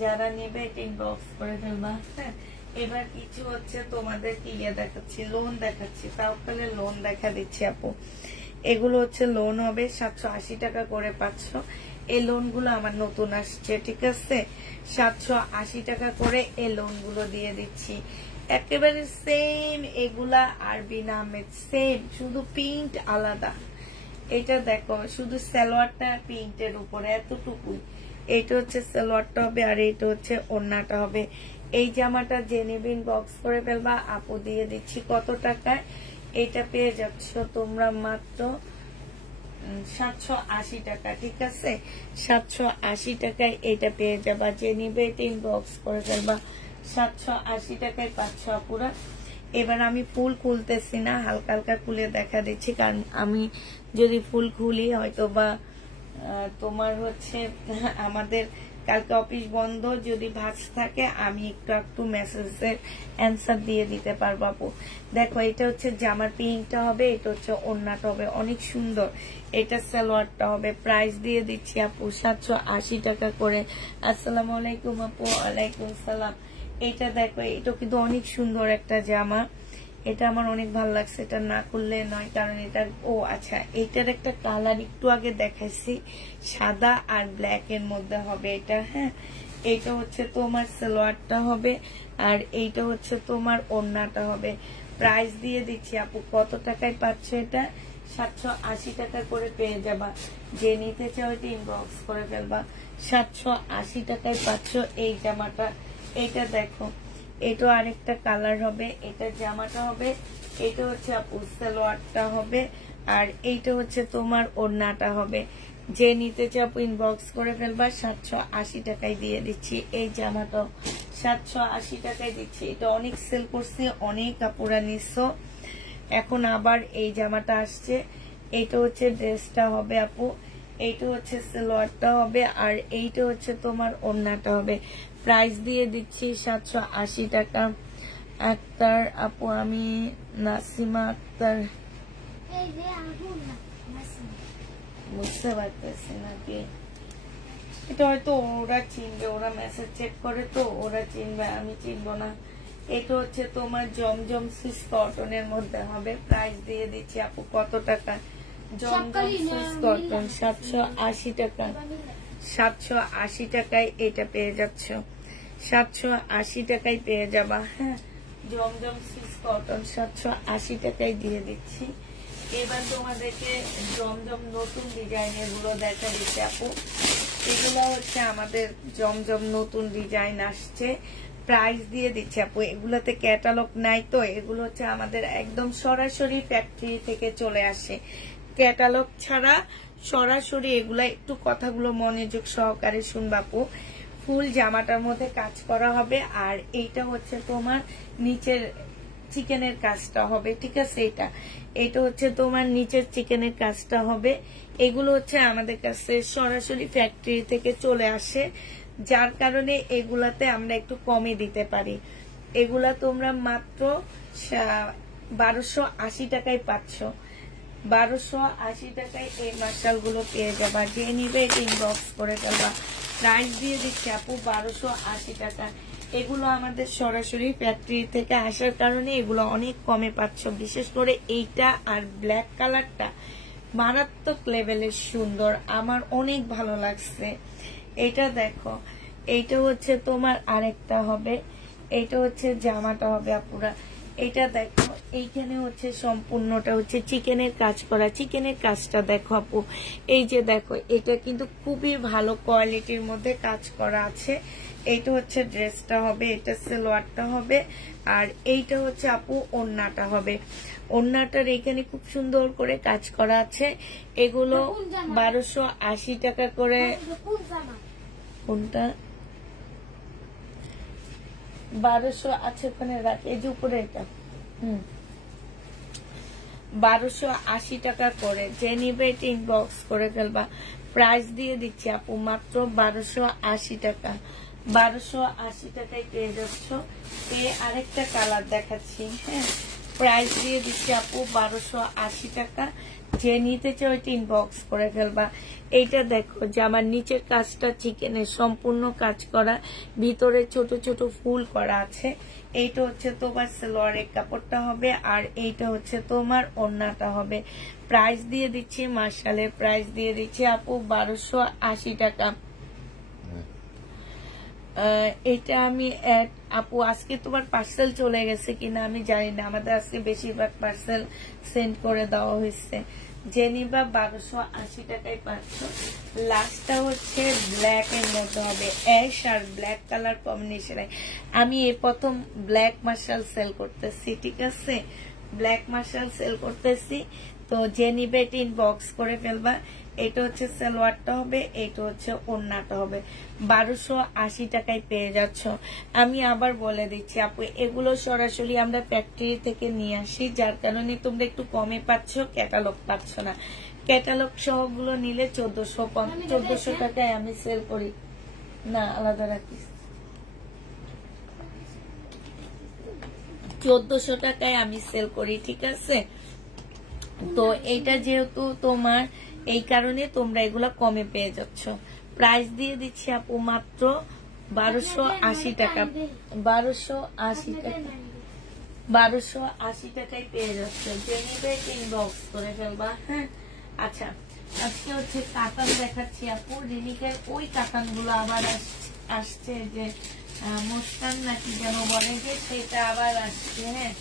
যারা নেবে এটা ইনবক্স করে ফেলবা। হ্যাঁ, এবার কিছু হচ্ছে তোমাদেরকে দেখাচ্ছি, লোন দেখাচ্ছি। তাওকালের লোন দেখা দিচ্ছি আপু। এগুলো হচ্ছে লোন হবে, 780 টাকা করে পাচ্ছ। এই লোন গুলো আমার নতুন আসছে, ঠিক আছে? 780 টাকা করে এই লোন গুলো দিয়ে দিচ্ছি। একেবারে সেম এগুলা আরবি নামের, সেম, শুধু প্রিন্ট আলাদা। এটা দেখো, শুধু সালোয়ারটা প্রিন্টের উপরে, এতটুকুই। এইটা হচ্ছে সালোয়ারটা হবে, আর এইটা হচ্ছে ওড়নাটা হবে। এই জামাটা যে নিবিন বক্স করে ফেলবা। আপু দিয়ে দিচ্ছি কত টাকায়? এটা পেয়ে যাচ্ছ তোমরা মাত্র 780 টাকা, ঠিক আছে? 780 টাকায় এটা পেয়ে যাবা। যে নিবে এটা ইনবক্স করে ফেলবা। 780 টাকায় পাচ্ছ আপুরা। এবার আমি ফুল খুলতেছি না, হালকা হালকা খুলে দেখা দিচ্ছি, কারণ আমি যদি ফুল খুলি হয়তো বা তোমার হচ্ছে আমাদের কালকে অফিস বন্ধ, যদি ভাঁজ থাকে আমি একটু মেসেজের অ্যান্সার দিয়ে দিতে পারবো আপু। দেখো, এটা হচ্ছে জামার প্রিন্টটা হবে, এটা হচ্ছে ওড়নাটা হবে, অনেক সুন্দর। এটা সালোয়ারটা হবে। প্রাইস দিয়ে দিচ্ছি আপু 780 টাকা করে। আসসালামু আলাইকুম আপু। ওয়ালাইকুম সালাম। এটা দেখো, এটা কিন্তু অনেক সুন্দর একটা জামা, এটা আমার অনেক ভালো লাগছে। এটা না করলে নয়, কারণ এটা, ও আচ্ছা, এইটার একটা কালার একটু আগে দেখাইছি, সাদা আর ব্ল্যাক এর মধ্যে হবে এটা। হ্যাঁ, এইটা হচ্ছে তোমার সালোয়ারটা হবে, আর এইটা হচ্ছে তোমার ওড়নাটা হবে। প্রাইস দিয়ে দিচ্ছি আপু কত টাকায় পাচ্ছ? এটা 780 টাকা করে পেয়ে যাবা। যে নিতে চাও এটা ইনবক্স করে ফেলবা। 780 টাকায় পাচ্ছ এই জামাটা। এটা দেখো, এটা আরেকটা কালার হবে, এটা জামাটা হবে, এটা হচ্ছে আপু সালোয়ারটা হবে, আর এইটা হচ্ছে তোমার ওড়নাটা হবে। যে নিতে চাও আপু ইনবক্স করে ফেলবা। 780 টাকায় দিয়ে দিচ্ছি এই জামাটাও, 780 টাকায় দিচ্ছি। এটা অনেক সেল করছে, অনেক আপুরা নিচ্ছ। এখন আবার এই জামাটা আসছে। এইটা হচ্ছে ড্রেসটা হবে আপু, এইটা হচ্ছে সালোয়ারটা হবে, আর এইটা হচ্ছে তোমার ওড়নাটা হবে। প্রাইস দিয়ে দিচ্ছি 780 টাকা। আক্তার আপু, আমি নাসিমা আক্তার, বুঝতে পারতেছি নাকি? এটা হয়তো ওরা চিনবে, ওরা মেসেজ চেক করে তো ওরা চিনবে, আমি চিনবো না। এটা হচ্ছে তোমার জমজম সুইস কটনের মধ্যে হবে। প্রাইস দিয়ে দিচ্ছি আপু কত টাকা? জমজম সুইস কটন 780 টাকা। 780 টাকায় এটা পেয়ে যাচ্ছ, 780 টাকায় পেয়ে যাবা। হ্যাঁ, জমজম সুইস কটন 780 টাকায় দিয়ে দিচ্ছি। এবার তোমাদেরকে জমজম নতুন ডিজাইনের গুলো দেখা দিচ্ছে আপু। এগুলো হচ্ছে আমাদের জমজম নতুন ডিজাইন আসছে। প্রাইস দিয়ে দিচ্ছে আপু। এগুলোতে ক্যাটালগ নাই তো, এগুলো হচ্ছে আমাদের একদম সরাসরি ফ্যাক্টরি থেকে চলে আসে, ক্যাটালগ ছাড়া সরাসরি। এগুলা একটু কথাগুলো মনোযোগ সহকারে শুনবা আপু। ফুল জামাটার মধ্যে কাজ করা হবে, আর এইটা হচ্ছে তোমার নিচের চিকেনের কাজটা হবে, ঠিক আছে? এটা হচ্ছে তোমার নিচের চিকেনের কাজটা হবে। এগুলো হচ্ছে আমাদের কাছে সরাসরি ফ্যাক্টরি থেকে চলে আসে, যার কারণে এগুলাতে আমরা একটু কমে দিতে পারি। এগুলা তোমরা মাত্র 1280 টাকায় পাচ্ছ। 1280 টাকায় এই মার্শাল গুলো পেয়ে যাবা। যে নিবে এটা ইনবক্স করে ফেলবা। প্রাইস দিয়ে দিচ্ছি আপু 1280 টাকা। এগুলো আমাদের সরাসরি ফ্যাক্টরি থেকে আসার কারণে এগুলো অনেক কমে পাচ্ছ। বিশেষ করে এইটা আর ব্ল্যাক কালারটা মারাত্মক লেভেলের সুন্দর, আমার অনেক ভালো লাগছে। এটা দেখো, এইটা হচ্ছে তোমার আরেকটা হবে, এইটা হচ্ছে জামাটা হবে আপুরা। এটা দেখো এইখানে হচ্ছে সম্পূর্ণটা হচ্ছে চিকেনের কাজ করা। চিকেনের কাজটা দেখো আপু, এই যে দেখো এটা কিন্তু খুবই ভালো কোয়ালিটির মধ্যে কাজ করা আছে। এইটা হচ্ছে ড্রেসটা হবে, এটা সালোয়ারটা হবে, আর এইটা হচ্ছে আপু ওড়নাটা হবে। ওড়নাটার এখানে খুব সুন্দর করে কাজ করা আছে। এগুলো 1280 টাকা করে। কোনটা 1200 আছে ওখানে রাখ, এই যে উপরে এটা 1280 টাকা করে। যে নিবে এটা ইনবক্স করে ফেলবা। প্রাইস দিয়ে দিচ্ছি আপু মাত্র 1280 টাকা। 1280 টাকায় পেয়ে যাচ্ছ। আরেকটা কালার দেখাচ্ছি, হ্যাঁ প্রাইস দিয়ে দিচ্ছি আপু 1280 টাকা। যে নিতে চাও ওইটা ইনবক্স করে ফেলবা। এইটা দেখো জামার নিচের কাজটা চিকেনের সম্পূর্ণ কাজ করা, ভিতরে ছোট ছোট ফুল করা আছে। এইটা হচ্ছে তোমার সালোয়ারের কাপড়টা হবে, আর এইটা হচ্ছে তোমার ওড়নাটা হবে। প্রাইস দিয়ে দিচ্ছি মার্শালের প্রাইস দিয়ে দিচ্ছি আপু 1280 টাকা। এটা আমি আপু আজকে তোমার পার্সেল চলে গেছে কিনা আমি জানি না, আমাদের আজকে বেশিরভাগ পার্সেল সেন্ড করে দেওয়া হয়েছে। জেনিবা 1280 টাকায় পাচ্ছ। লাস্টটা হচ্ছে ব্ল্যাক এর মধ্যে হবে, অ্যাশ আর ব্ল্যাক কালার কম্বিনেশনে। আমি এই প্রথম ব্ল্যাক মার্শাল সেল করতেছি, ঠিক আছে, ব্ল্যাক মার্শাল সেল করতেছি। তো জেনিবা এটা ইনবক্স করে ফেলবা। এটা হচ্ছে সালোয়ারটা হবে, এটা হচ্ছে ওড়নাটা হবে। 1280 টাকায় পেয়ে যাচ্ছ। আমি আবার বলে দিচ্ছি আপু, এগুলো সরাসরি আমরা ফ্যাক্টরি থেকে নিয়ে আসি, যার কারণে তোমরা একটু কমে পাচ্ছ, ক্যাটালগ পাচ্ছ না। ক্যাটালগ সহগুলো নিলে 1400 টাকায় আমি সেল করি না, আলাদা রাখিস। 1400 টাকায় আমি সেল করি, ঠিক আছে। তো এইটা যেহেতু তোমার, এই কারণে তোমরা এগুলা কমে পেয়ে যাচ্ছ। প্রাইস দিয়ে দিচ্ছি আপু মাত্র 1280 টাকা। 1280 টাকা, 1280 টাকায় পেয়ে যাচ্ছে। জেনিবে ইনবক্স করে ফেলবা, হ্যাঁ। আচ্ছা আজকে হচ্ছে কাতান দেখাচ্ছি আপু, রিনিকের ওই কাতান গুলো আবার আসছে, যে মুস্কান নাকি যেন বলে, যে সেটা আবার আসছে, হ্যাঁ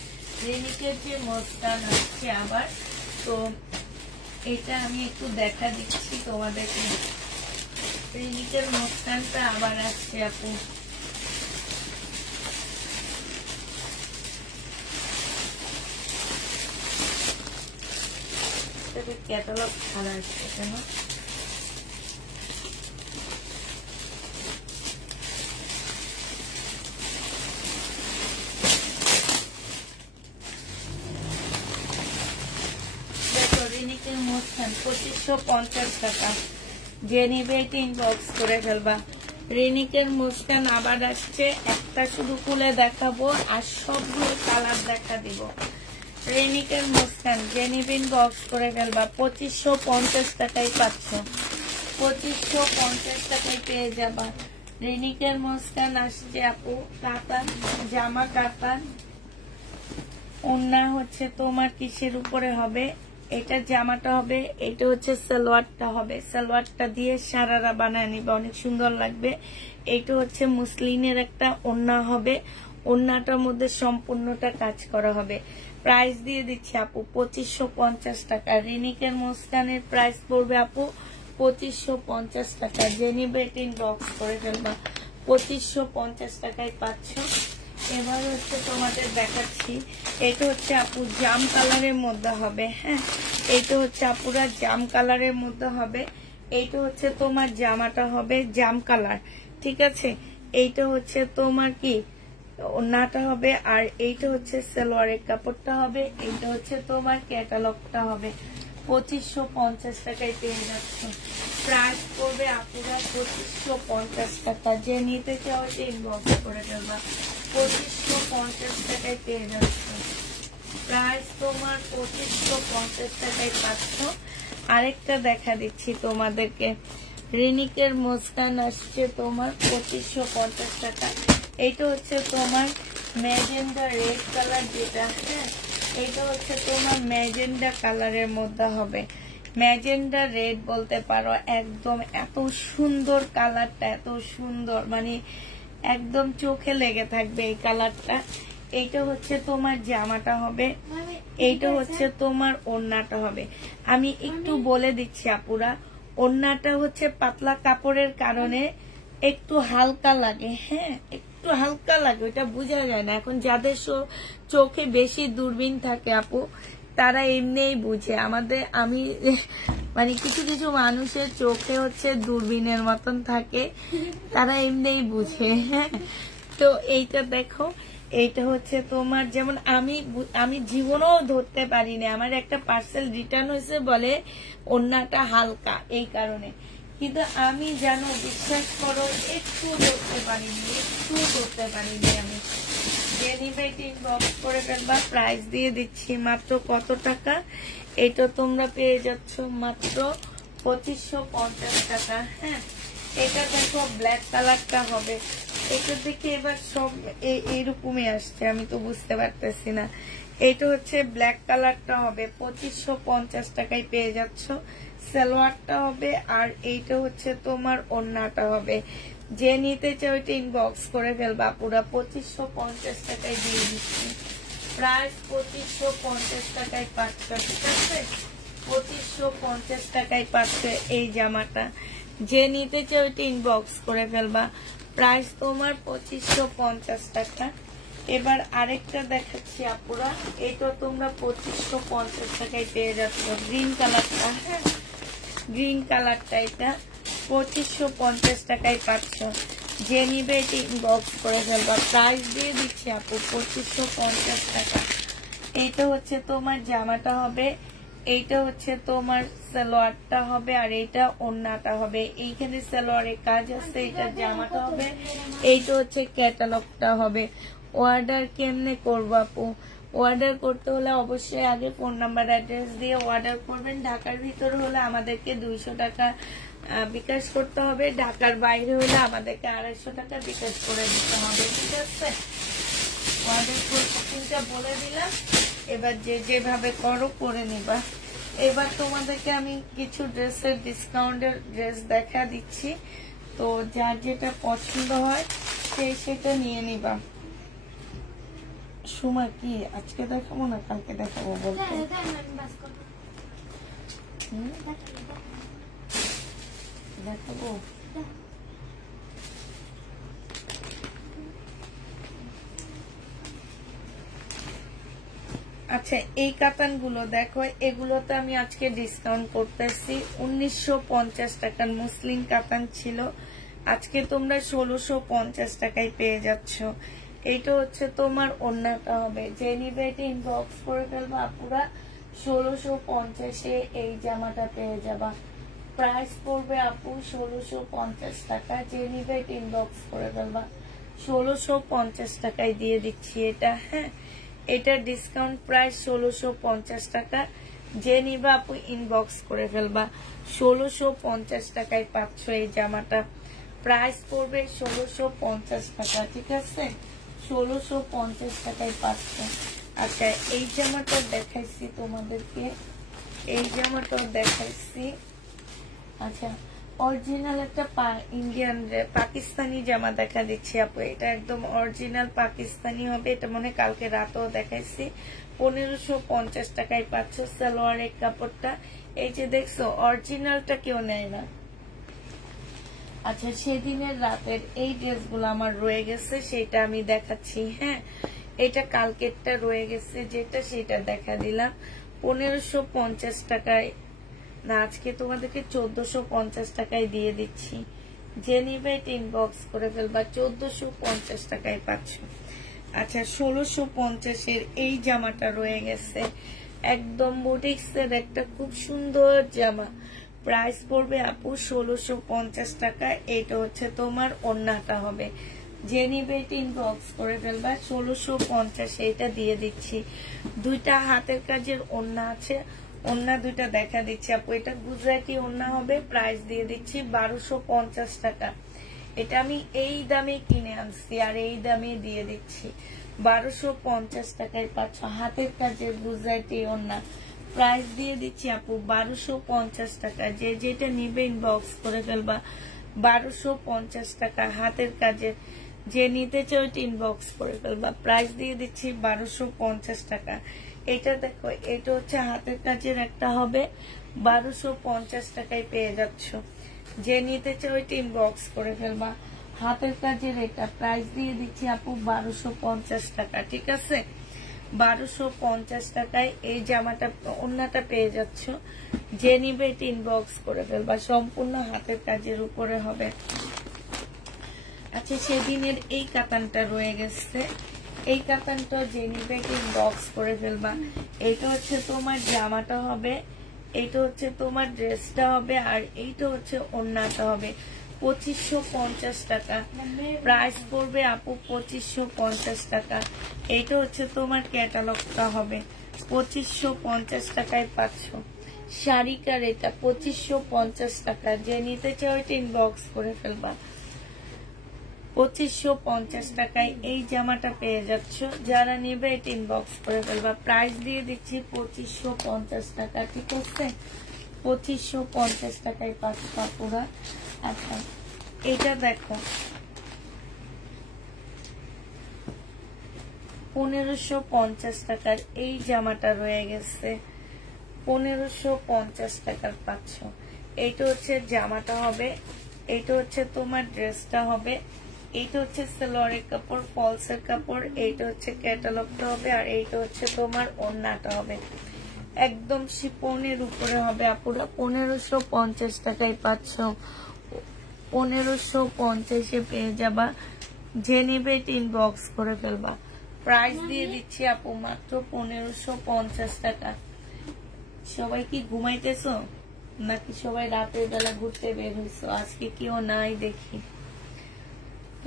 রিনিকের যে মুস্কান আসছে আবার। তো এটা আমি একটু দেখা দিচ্ছি তোমাদেরকে, রিনিকের মুস্কানটা আবার আসছে আপু। ক্যাটালগ ছাড়া আসছে কেন? রিনিকের মুস্কান 2550 টাকা। যে নিবে এটা ইনবক্স করে ফেলবা। রিনিকের মুস্কান আবার আসছে, একটা শুধু খুলে দেখাবো আর সবগুলো কালার দেখা দিব। রিনিকের মুস্কান যে নিবে ইনবক্স করে ফেলবা। 2550 টাকায় পাচ্ছ, 2550 টাকায় পেয়ে যাবা। রিনিকের মুস্কান আসছে আপু, কাতান জামা, কাতান ওড়না হচ্ছে তোমার কিসের উপরে হবে, এটা জামাটা হবে, এটা হচ্ছে সালোয়ারটা হবে। সালোয়ারটা দিয়ে সারারা বানায় নিবে, অনেক সুন্দর লাগবে। এটা হচ্ছে মুসলিনের একটা ওড়না হবে, ওড়নাটার মধ্যে সম্পূর্ণটা কাজ করা হবে। প্রাইস দিয়ে দিচ্ছি আপু 2550 টাকা। রিনিকের মুস্কানের প্রাইস পড়বে আপু 2550 টাকা। যে নিবে এটা ইনবক্স করে ফেলবা। 2550 টাকায় পাচ্ছ। এবার হচ্ছে তোমাদের দেখাচ্ছি, এটা হচ্ছে আপু জাম কালারের মধ্যে হবে, হ্যাঁ এইটা হচ্ছে আপুরা জাম কালারের মধ্যে হবে। এইটা হচ্ছে তোমার জামাটা হবে জাম কালার, ঠিক আছে। এইটা হচ্ছে তোমার কি ওড়নাটা হবে, আর এইটা হচ্ছে সালোয়ারের কাপড়টা হবে। এইটা হচ্ছে তোমার ক্যাটালগটা হবে। 2550 টাকায় পেয়ে যাচ্ছ। প্রাইস পড়বে আপুরা 2550 টাকা। যে নিতে চাও ইনবক্স করে দেবা। 2550 টাকায় পেয়ে যাচ্ছ। প্রাইস তোমার 2550 টাকায় পাচ্ছ। আরেকটা দেখা দিচ্ছি তোমাদেরকে, রিনিকের মুস্কান আসছে তোমার 2550 টাকা। এইটা হচ্ছে তোমার ম্যাজেন্ডা রেড কালার, যেটা হ্যাঁ এইটা হচ্ছে তোমার ম্যাজেন্ডা কালারের মধ্যে হবে। ম্যাজেন্ডা রেড বলতে পারো, একদম এত সুন্দর কালারটা, এত সুন্দর, মানে একদম চোখে লেগে থাকবে এই কালারটা। এইটা হচ্ছে তোমার জামাটা হবে, এইটা হচ্ছে তোমার ওড়নাটা হবে। আমি একটু বলে দিচ্ছি আপুরা, ওড়নাটা হচ্ছে পাতলা কাপড়ের কারণে একটু হালকা লাগে, হ্যাঁ একটু হালকা লাগে, ওটা বোঝা যায় না। এখন যাদের চোখে বেশি দূরবীন থাকে আপু, তারা এমনিই বুঝে। আমি মানে কিছু কিছু মানুষের চোখে হচ্ছে দূরবীনের মতন থাকে, তারা এমনিই বুঝে। হ্যাঁ, তো এইটা দেখো, এইটা হচ্ছে তোমার, যেমন আমি জীবনেও ধরতে পারিনি, আমার একটা পার্সেল রিটার্ন হয়েছে বলে ওড়নাটা হালকা, এই কারণে। কিন্তু আমি জানো, বিশ্বাস করো, একটু ধরতে পারিনি আমি। যে নিবে ইনবক্স করে ফেলবা, প্রাইস দিয়ে দিচ্ছি মাত্র কত টাকা, এটা তোমরা পেয়ে যাচ্ছ মাত্র 2550 টাকা। হ্যাঁ, এটা দেখো ব্ল্যাক কালারটা হবে, এটা দেখে এবার সব এইরকমই আসছে, আমি তো বুঝতে পারতেছি না। এটা হচ্ছে ব্ল্যাক কালারটা হবে, 2550 টাকায় পেয়ে যাচ্ছ। সালোয়ারটা হবে, আর এইটা হচ্ছে তোমার ওড়নাটা হবে। যে নিতে চাও এটা ইনবক্স করে ফেলবা পুরা, 2550 টাকায় দিয়ে দিচ্ছি। প্রাইস 2550 টাকায় পাচ্ছ, ঠিক আছে? 2550 টাকায় পাচ্ছ এই জামাটা। যে নিতে চাও এটা ইনবক্স করে ফেলবা, প্রাইস তোমার 2550 টাকা। এবার আরেকটা দেখাচ্ছি আপুরা, এটা তোমরা 2550 টাকায় পেয়ে যাচ্ছ। গ্রিন কালারটা, হ্যাঁ গ্রিন কালারটা, এটা 2550 টাকায় পাচ্ছ। যে নিবে এটা ইনবক্স করে ফেলবা, প্রাইস দিয়ে দিচ্ছি আপু 2550 টাকা। এইটা হচ্ছে তোমার জামাটা হবে, এইটা হচ্ছে তোমার সালোয়ারটা হবে, আর এইটা ওড়নাটা হবে। এইখানে সালোয়ারের কাজ আছে, এটা জামাটা হবে, এইটা হচ্ছে ক্যাটালগটা হবে। অর্ডার কেমনে করবো আপু? অর্ডার করতে হলে অবশ্যই আগে ফোন নাম্বার অ্যাড্রেস দিয়ে অর্ডার করবেন। ঢাকার ভিতরে হলে আমাদেরকে 200 টাকা বিকাশ করতে হবে, ঢাকার বাইরে হলে আমাদেরকে 250 টাকা বিকাশ করে দিতে হবে, ঠিক আছে? অর্ডার প্রসেসিংটা বলে দিলাম, এবার যে যেভাবে করো করে নিবা। এবার তোমাদেরকে আমি কিছু ড্রেসের ডিসকাউন্টের ড্রেস দেখা দিচ্ছি, তো যার যেটা পছন্দ হয় সেটা নিয়ে নিবা। সময় কি আজকে দেখাবো না কালকে দেখাবো বলতে? দেখাবো। আচ্ছা, এই কাতান গুলো দেখো, এগুলোতে আমি আজকে ডিসকাউন্ট করতেছি। 1950 টাকার মুসলিম কাতান ছিল, আজকে তোমরা 1650 টাকায় পেয়ে যাচ্ছ। এইটা হচ্ছে তোমার ওড়নাটা হবে। যে নিবে এটা ইনবক্স করে ফেলবা আপুরা, 1650-এ এই জামাটা পেয়ে যাবা। প্রাইস পড়বে আপু 1650 টাকা। যে নিবে এটা ইনবক্স করে ফেলবা, 1650 টাকায় দিয়ে দিচ্ছি এটা। হ্যাঁ, এটার ডিসকাউন্ট প্রাইস 1650 টাকা। যে নিবা আপু ইনবক্স করে ফেলবা, 1650 টাকায় পাচ্ছ এই জামাটা। প্রাইস পড়বে 1650 টাকা, ঠিক আছে? 1650 টাকায় পাচ্ছ। আচ্ছা, এই জামাটা দেখাইছি তোমাদেরকে, এই জামাটা দেখাইছি। আচ্ছা, অরিজিনাল একটা ইন্ডিয়ান পাকিস্তানি জামা দেখা দিচ্ছি আপু, এটা একদম অরিজিনাল পাকিস্তানি হবে। এটা মনে কালকে রাতেও দেখাইছি। 1550 টাকায় পাচ্ছ। সালোয়ারের কাপড়টা এই যে দেখছো, অরিজিনালটা কেউ নেয় না। আচ্ছা, সেদিনের রাতের এই ড্রেসগুলো আমার রয়ে গেছে, সেটা আমি দেখাচ্ছি। হ্যাঁ, এটা কালকেরটা রয়ে গেছে যেটা, সেটা দেখা দিলাম। 1550 টাকায় না, আজকে তোমাদেরকে 1450 টাকায় দিয়ে দিচ্ছি। যে নিবে ইনবক্স করে ফেলবা, 1450 টাকায় পাচ্ছ। আচ্ছা, 1650-এর এই জামাটা রয়ে গেছে, একদম বুটিক্সের একটা খুব সুন্দর জামা। প্রাইস পড়বে আপু 1650 টাকা। এইটা হচ্ছে তোমার ওড়নাটা হবে। যে নিবে ইনবক্স করে ফেলবা, 1650 এইটা দিয়ে দিচ্ছি। দুইটা হাতের কাজের ওড়না আছে, ওড়না দুইটা দেখা দিচ্ছি আপু। এটা গুজরাটি ওড়না হবে, প্রাইস দিয়ে দিচ্ছি 1250 টাকা। এটা আমি এই দামে কিনে আনছি, আর এই দামে দিয়ে দিচ্ছি 1250 টাকায় পাচ্ছ। হাতের কাজের গুজরাটি ওড়না, প্রাইস দিয়ে দিচ্ছি আপু 1250 টাকা। যে যেটা নিবে ইনবক্স করে ফেলবা, 1250 টাকা। হাতের কাজের যে নিতে চাও এটা ইনবক্স করে ফেলবা। প্রাইস দিয়ে দিচ্ছি 1250 টাকা। এটা দেখো, এটা হচ্ছে হাতের কাজের একটা হবে, 1250 টাকায় পেয়ে যাচ্ছ। যে নিতে চাও এটা ইনবক্স করে ফেলবা। হাতের কাজের এটা প্রাইস দিয়ে দিচ্ছি আপু 1250 টাকা, ঠিক আছে? 1250 টাকায় এই জামাটা ওন্নাটা পেয়ে যাচ্ছ। যে নিবে এটা ইনবক্স করে ফেলবা, সম্পূর্ণ হাতের কাজের উপরে হবে। আচ্ছা, সেদিনের এই কাতানটা রয়ে গেছে, এই কাতানটা যে নিবে এটা ইনবক্স করে ফেলবা। এইটা হচ্ছে তোমার জামাটা হবে, এইটা হচ্ছে তোমার ড্রেসটা হবে, আর এইটা হচ্ছে ওন্নাটা হবে। 2550 টাকা প্রাইস পড়বে আপু, 2550 টাকা। এইটা হচ্ছে তোমার ক্যাটালগটা হবে, 2550 টাকায় পাচ্ছ। শাড়িকার এটা 2550 টাকা। যে নিতে চাও এটা ইনবক্স করে ফেলবা। 2550 টাকায় এই জামাটা পেয়ে যাচ্ছ। যারা নেবে এটা ইনবক্স করে ফেলবা। প্রাইস দিয়ে দিচ্ছি 2550 টাকা, ঠিক আছে? 2550 টাকায় পাচ্ছ পুরা। আচ্ছা, এটা দেখো 1550 টাকার এই জামাটা রয়ে গেছে, 1550 টাকার পাচ্ছ। এইটা হচ্ছে জামাটা হবে, এইটা হচ্ছে তোমার ড্রেসটা হবে, এইটা হচ্ছে সালোয়ারের কাপড়, ফলসের কাপড়, এইটা হচ্ছে ক্যাটালগটা হবে, আর এইটা হচ্ছে তোমার ওড়নাটা হবে। একদম শিপনের উপরে হবে আপুরা। 1550 টাকায় পাচ্ছ, 1550-এ পেয়ে যাবা। যে নিবে এটা ইনবক্স করে ফেলবা। প্রাইস দিয়ে দিচ্ছি আপু মাত্র 1550 টাকা। সবাই কি ঘুমাইতেছো নাকি সবাই রাতের বেলা ঘুরতে বের হইছো? আজকে কেউ নাই দেখি।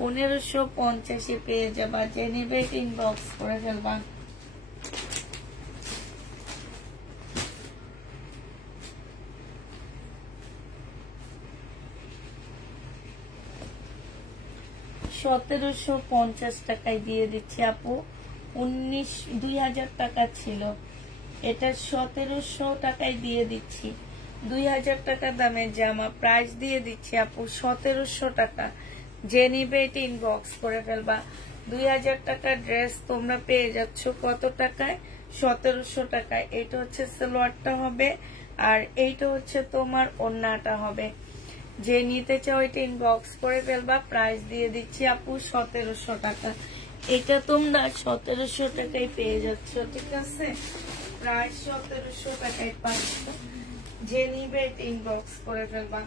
1550-এ পেয়ে যাবা। যে নিবে এটা ইনবক্স করে ফেলবা। $1750 টাকায় দিয়ে দিচ্ছি আপু। 2000 টাকা ছিল, এটা 1700 টাকায় দিয়ে দিচ্ছি। 2000 টাকা দামের জামা, প্রাইস দিয়ে দিচ্ছি আপু 1700 টাকা। যে নিবে এটা ইনবক্স করে ফেলবা। 2000 টাকার ড্রেস তোমরা পেয়ে যাচ্ছ কত টাকায়? 1700 টাকায়। এটা হচ্ছে সালোয়ারটা হবে, আর এইটা হচ্ছে তোমার ওড়নাটা হবে। যে নিতে চাও এটা ইনবক্স করে ফেলবা। প্রাইস দিয়ে দিচ্ছি আপু 1700 টাকা। এটা তোমরা 1700 টাকায় পেয়ে যাচ্ছ, ঠিক আছে? প্রাইস 1700 টাকায় পাচ্ছ। যে নিবে এটা ইনবক্স করে ফেলবা।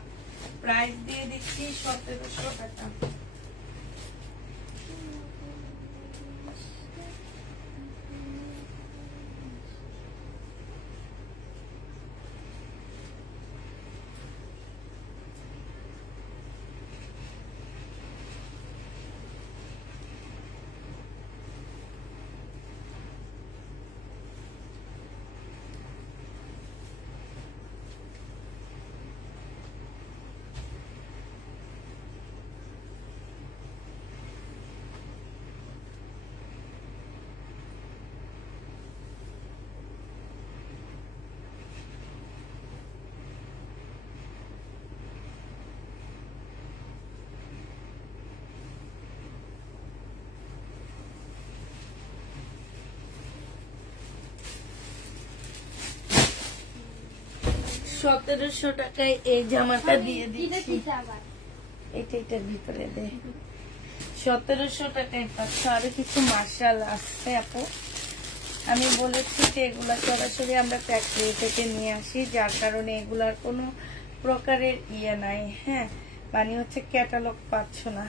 প্রাইস দিয়ে দিচ্ছি 1700 টাকা। $1700 টাকায় এই জামাটা দিয়ে দিচ্ছি। এটার ভিতরে দে। 1700 টাকায় পাচ্ছ। আরো কিছু মার্শাল আসছে আপু। আমি বলেছি যে এগুলা সরাসরি আমরা ফ্যাক্টরি থেকে নিয়ে আসি, যার কারণে এগুলার কোনো প্রকারের ইয়ে নাই। হ্যাঁ, মানে হচ্ছে ক্যাটালগ পাচ্ছ না।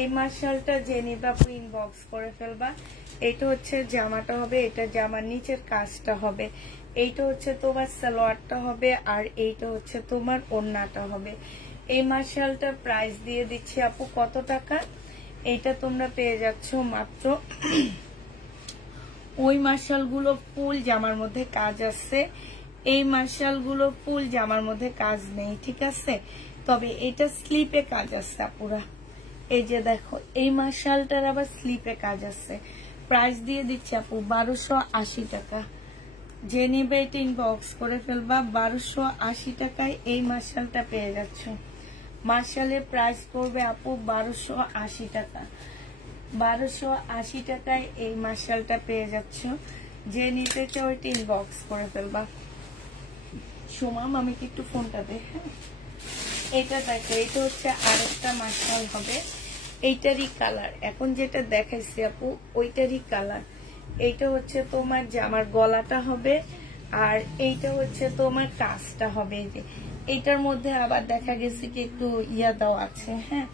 এই মার্শালটা যে নিবা আপু ইনবক্স করে ফেলবা। এটা হচ্ছে জামাটা হবে, এটা জামার নিচের কাজটা হবে, এইটা হচ্ছে তোমার সালোয়ারটা হবে, আর এইটা হচ্ছে তোমার ওড়নাটা হবে। এই মার্শালটার প্রাইস দিয়ে দিচ্ছি আপু কত টাকা? এইটা তোমরা পেয়ে যাচ্ছ মাত্র। ওই মার্শালগুলো ফুল জামার মধ্যে কাজ আছে, এই মার্শালগুলো ফুল জামার মধ্যে কাজ নেই, ঠিক আছে? তবে এটা স্লিপে কাজ আছে আপুরা। এই যে দেখো, এই মার্শালটার আবার স্লিপে কাজ আছে। প্রাইস দিয়ে দিচ্ছি আপু 1280 টাকা। যে নিবে এটা ইনবক্স করে ফেলবা। 1280 টাকায় এই মার্শালটা পেয়ে যাচ্ছ। মার্শালের প্রাইস পড়বে আপু 1280 টাকা। 1280 টাকায় এই মার্শালটা পেয়ে যাচ্ছ। যে নিতে চাও ওইটা ইনবক্স করে ফেলবা। সুমাম আমি কি একটু ফোনটা দে। হ্যাঁ, এটা দেখো, এটা হচ্ছে আরেকটা মার্শাল হবে, এইটারই কালার এখন যেটা দেখাইছি আপু ওইটারই কালার। এইটা হচ্ছে তোমার জামার গলাটা হবে, আর এইটা হচ্ছে তোমার কাজটা হবে। এই যে এইটার মধ্যে আবার দেখা গেছে কি একটু ইয়া দাও আছে। হ্যাঁ,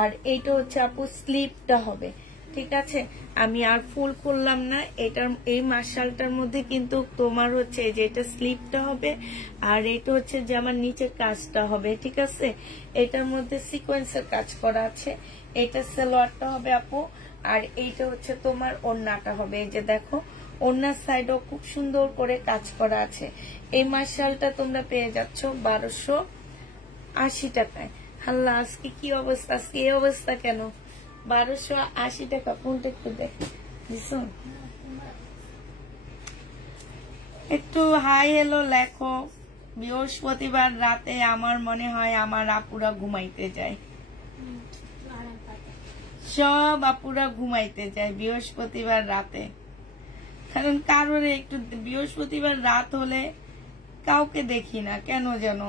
আর এইটা হচ্ছে আপু স্লিপটা হবে। ঠিক আছে, আমি আর ফুল করলাম না। এটার এই মার্শালটার মধ্যে কিন্তু তোমার হচ্ছে যে এটা স্লিপটা হবে, আর এটা হচ্ছে যে আমার নিচের কাজটা হবে। ঠিক আছে, এটার মধ্যে সিকোয়েন্সের কাজ করা আছে। এটা সালোয়ারটা হবে আপু, আর এইটা হচ্ছে তোমার ওড়নাটা হবে। এই যে দেখো, ওড়নার সাইডও খুব সুন্দর করে কাজ করা আছে। এই মার্শালটা তোমরা পেয়ে যাচ্ছ 1280 টাকায়। আল্লাহ, আজকে কি অবস্থা, আজকে এই অবস্থা কেন? 1280 টাকা। কোনটা একটু দেখ, একটু হাই হ্যালো লেখো। বৃহস্পতিবার রাতে আমার মনে হয় আমার আপুরা ঘুমাইতে যায়, সব আপুরা ঘুমাইতে যায় বৃহস্পতিবার রাতে। কারণ কারোর একটু বৃহস্পতিবার রাত হলে কাউকে দেখি না, কেন যেন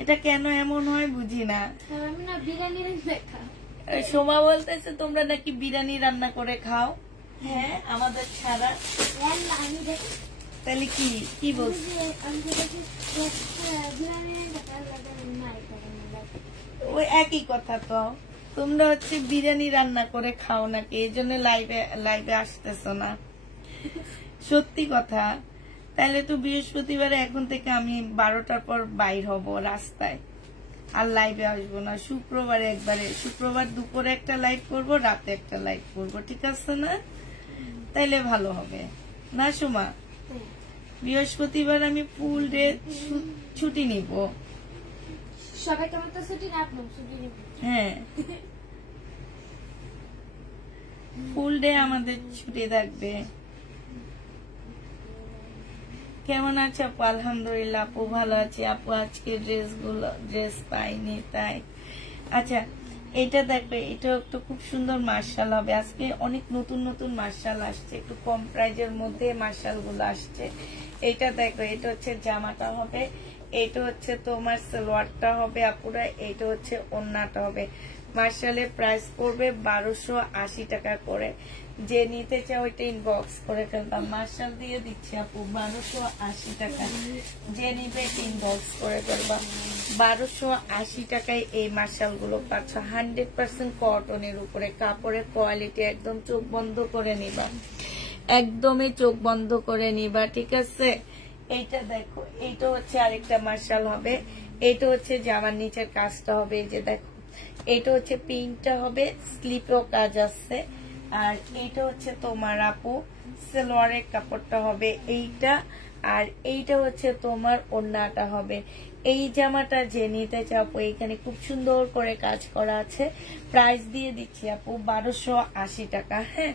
এটা কেন এমন হয় বুঝি না। সোমা বলতেছে তোমরা নাকি বিরিয়ানি রান্না করে খাও। হ্যাঁ, আমাদের ছাড়া। তাহলে কি কি বলছি, ওই একই কথা তো। তোমরা হচ্ছে বিরিয়ানি রান্না করে খাও নাকি, এই জন্য লাইভে আসতেছো না। সত্যি কথা। তাহলে তো বৃহস্পতিবারে এখন থেকে আমি 12টার পর বাইর হব রাস্তায়, আর লাইভে আসবো না। শুক্রবারে একবারে, শুক্রবার দুপুরে একটা লাইভ করব, রাতে একটা লাইভ করব। ঠিক আছে না? তাইলে ভালো হবে না সুমা? বৃহস্পতিবার আমি ফুল ডে ছুটি নিব। সবাই কেমন তো ছুটি না, আপনি ছুটি নিব? হ্যাঁ, ফুল ডে আমাদের ছুটি থাকবে। কেমন আছে আপু? আলহামদুলিল্লাহ আপু ভালো আছে আপু। আজকে ড্রেস পাইনি তাই। আচ্ছা, এটা দেখবে, এটা একটু খুব সুন্দর মার্শাল হবে। আজকে অনেক নতুন নতুন মার্শাল আসছে, একটু কম প্রাইজের মধ্যে মার্শাল গুলো আসছে। এটা দেখবে, এটা হচ্ছে জামাটা হবে, এটা হচ্ছে তোমার সালোয়ারটা হবে আপুরা, এটা হচ্ছে ওড়নাটা হবে। মার্শালের প্রাইস পড়বে 1280 টাকা করে। যে নিতে চাও ওইটা ইনবক্স করে ফেলবা। মার্শাল দিয়ে দিচ্ছি আপু 1280 টাকা। যে নিবে ইনবক্স করে ফেলবা। 1280 টাকায় এই মার্শাল গুলো পাচ্ছ। 100% কটনের উপরে, কাপড়ের কোয়ালিটি একদম চোখ বন্ধ করে নিবা, একদমই চোখ বন্ধ করে নিবা। ঠিক আছে, এইটা দেখো, এইটা হচ্ছে আরেকটা মার্শাল হবে। এইটা হচ্ছে জামার নিচের কাজটা হবে। এই যে দেখো, এইটা হচ্ছে পিনটা হবে, স্লিপেও কাজ আছে। আর এইটা হচ্ছে তোমার আপু সালোয়ারের কাপড়টা হবে এইটা, আর এইটা হচ্ছে তোমার ওড়নাটা হবে। এই জামাটা যে নিতে চাও এখানে খুব সুন্দর করে কাজ করা আছে। প্রাইস দিয়ে দিচ্ছি আপু 1280 টাকা। হ্যাঁ,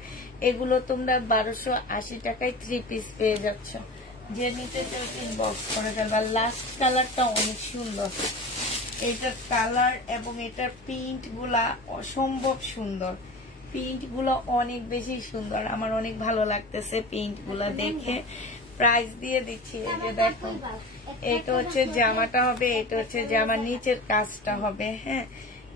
এগুলো তোমরা 1280 টাকায় 3 পিস পেয়ে যাচ্ছ। যে নিতে চাও ইনবক্স করে ফেলবা। লাস্ট কালারটা অনেক সুন্দর, এটার কালার এবং এটার প্রিন্ট গুলা অসম্ভব সুন্দর। প্রিন্ট গুলো অনেক বেশি সুন্দর, আমার অনেক ভালো লাগতেছে প্রিন্ট গুলা দেখে। প্রাইস দিয়ে দিচ্ছি। এই যে দেখো, এইটা হচ্ছে জামাটা হবে, এটা হচ্ছে জামার নিচের কাজটা হবে। হ্যাঁ,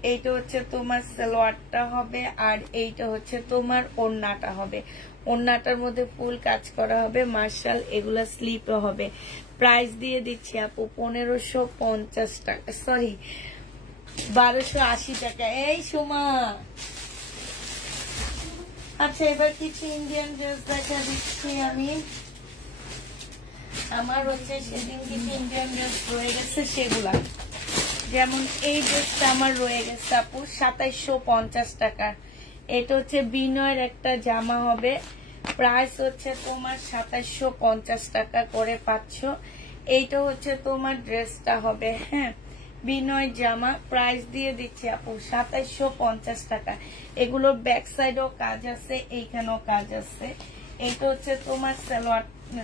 এইটা হচ্ছে তোমার সালোয়ারটা হবে, আর এইটা হচ্ছে তোমার ওড়নাটা হবে। ওড়নাটার মধ্যে ফুল কাজ করা হবে। মার্শাল এগুলা স্লিপও হবে। প্রাইস দিয়ে দিচ্ছি আপু 1550 টাকা, সরি 1280 টাকা। এই সোমা, আচ্ছা এবার কিছু ইন্ডিয়ান ড্রেস দেখা দিচ্ছি আমি। আমার হচ্ছে সেদিন কিছু ইন্ডিয়ান ড্রেস রয়ে গেছে, সেগুলা যেমন এই ড্রেসটা আমার রয়ে গেছে আপু 2750 টাকা। এটা হচ্ছে বিনয়ের একটা জামা হবে। প্রাইস হচ্ছে তোমার 2750 টাকা করে পাচ্ছ। এইটা হচ্ছে তোমার ড্রেসটা হবে। হ্যাঁ, বিনয় জামা। প্রাইস দিয়ে দিচ্ছি আপু 2750 টাকা। এগুলোর ব্যাক সাইডেও কাজ আছে, এইখানেও কাজ আছে। এটা হচ্ছে তোমার সালোয়ার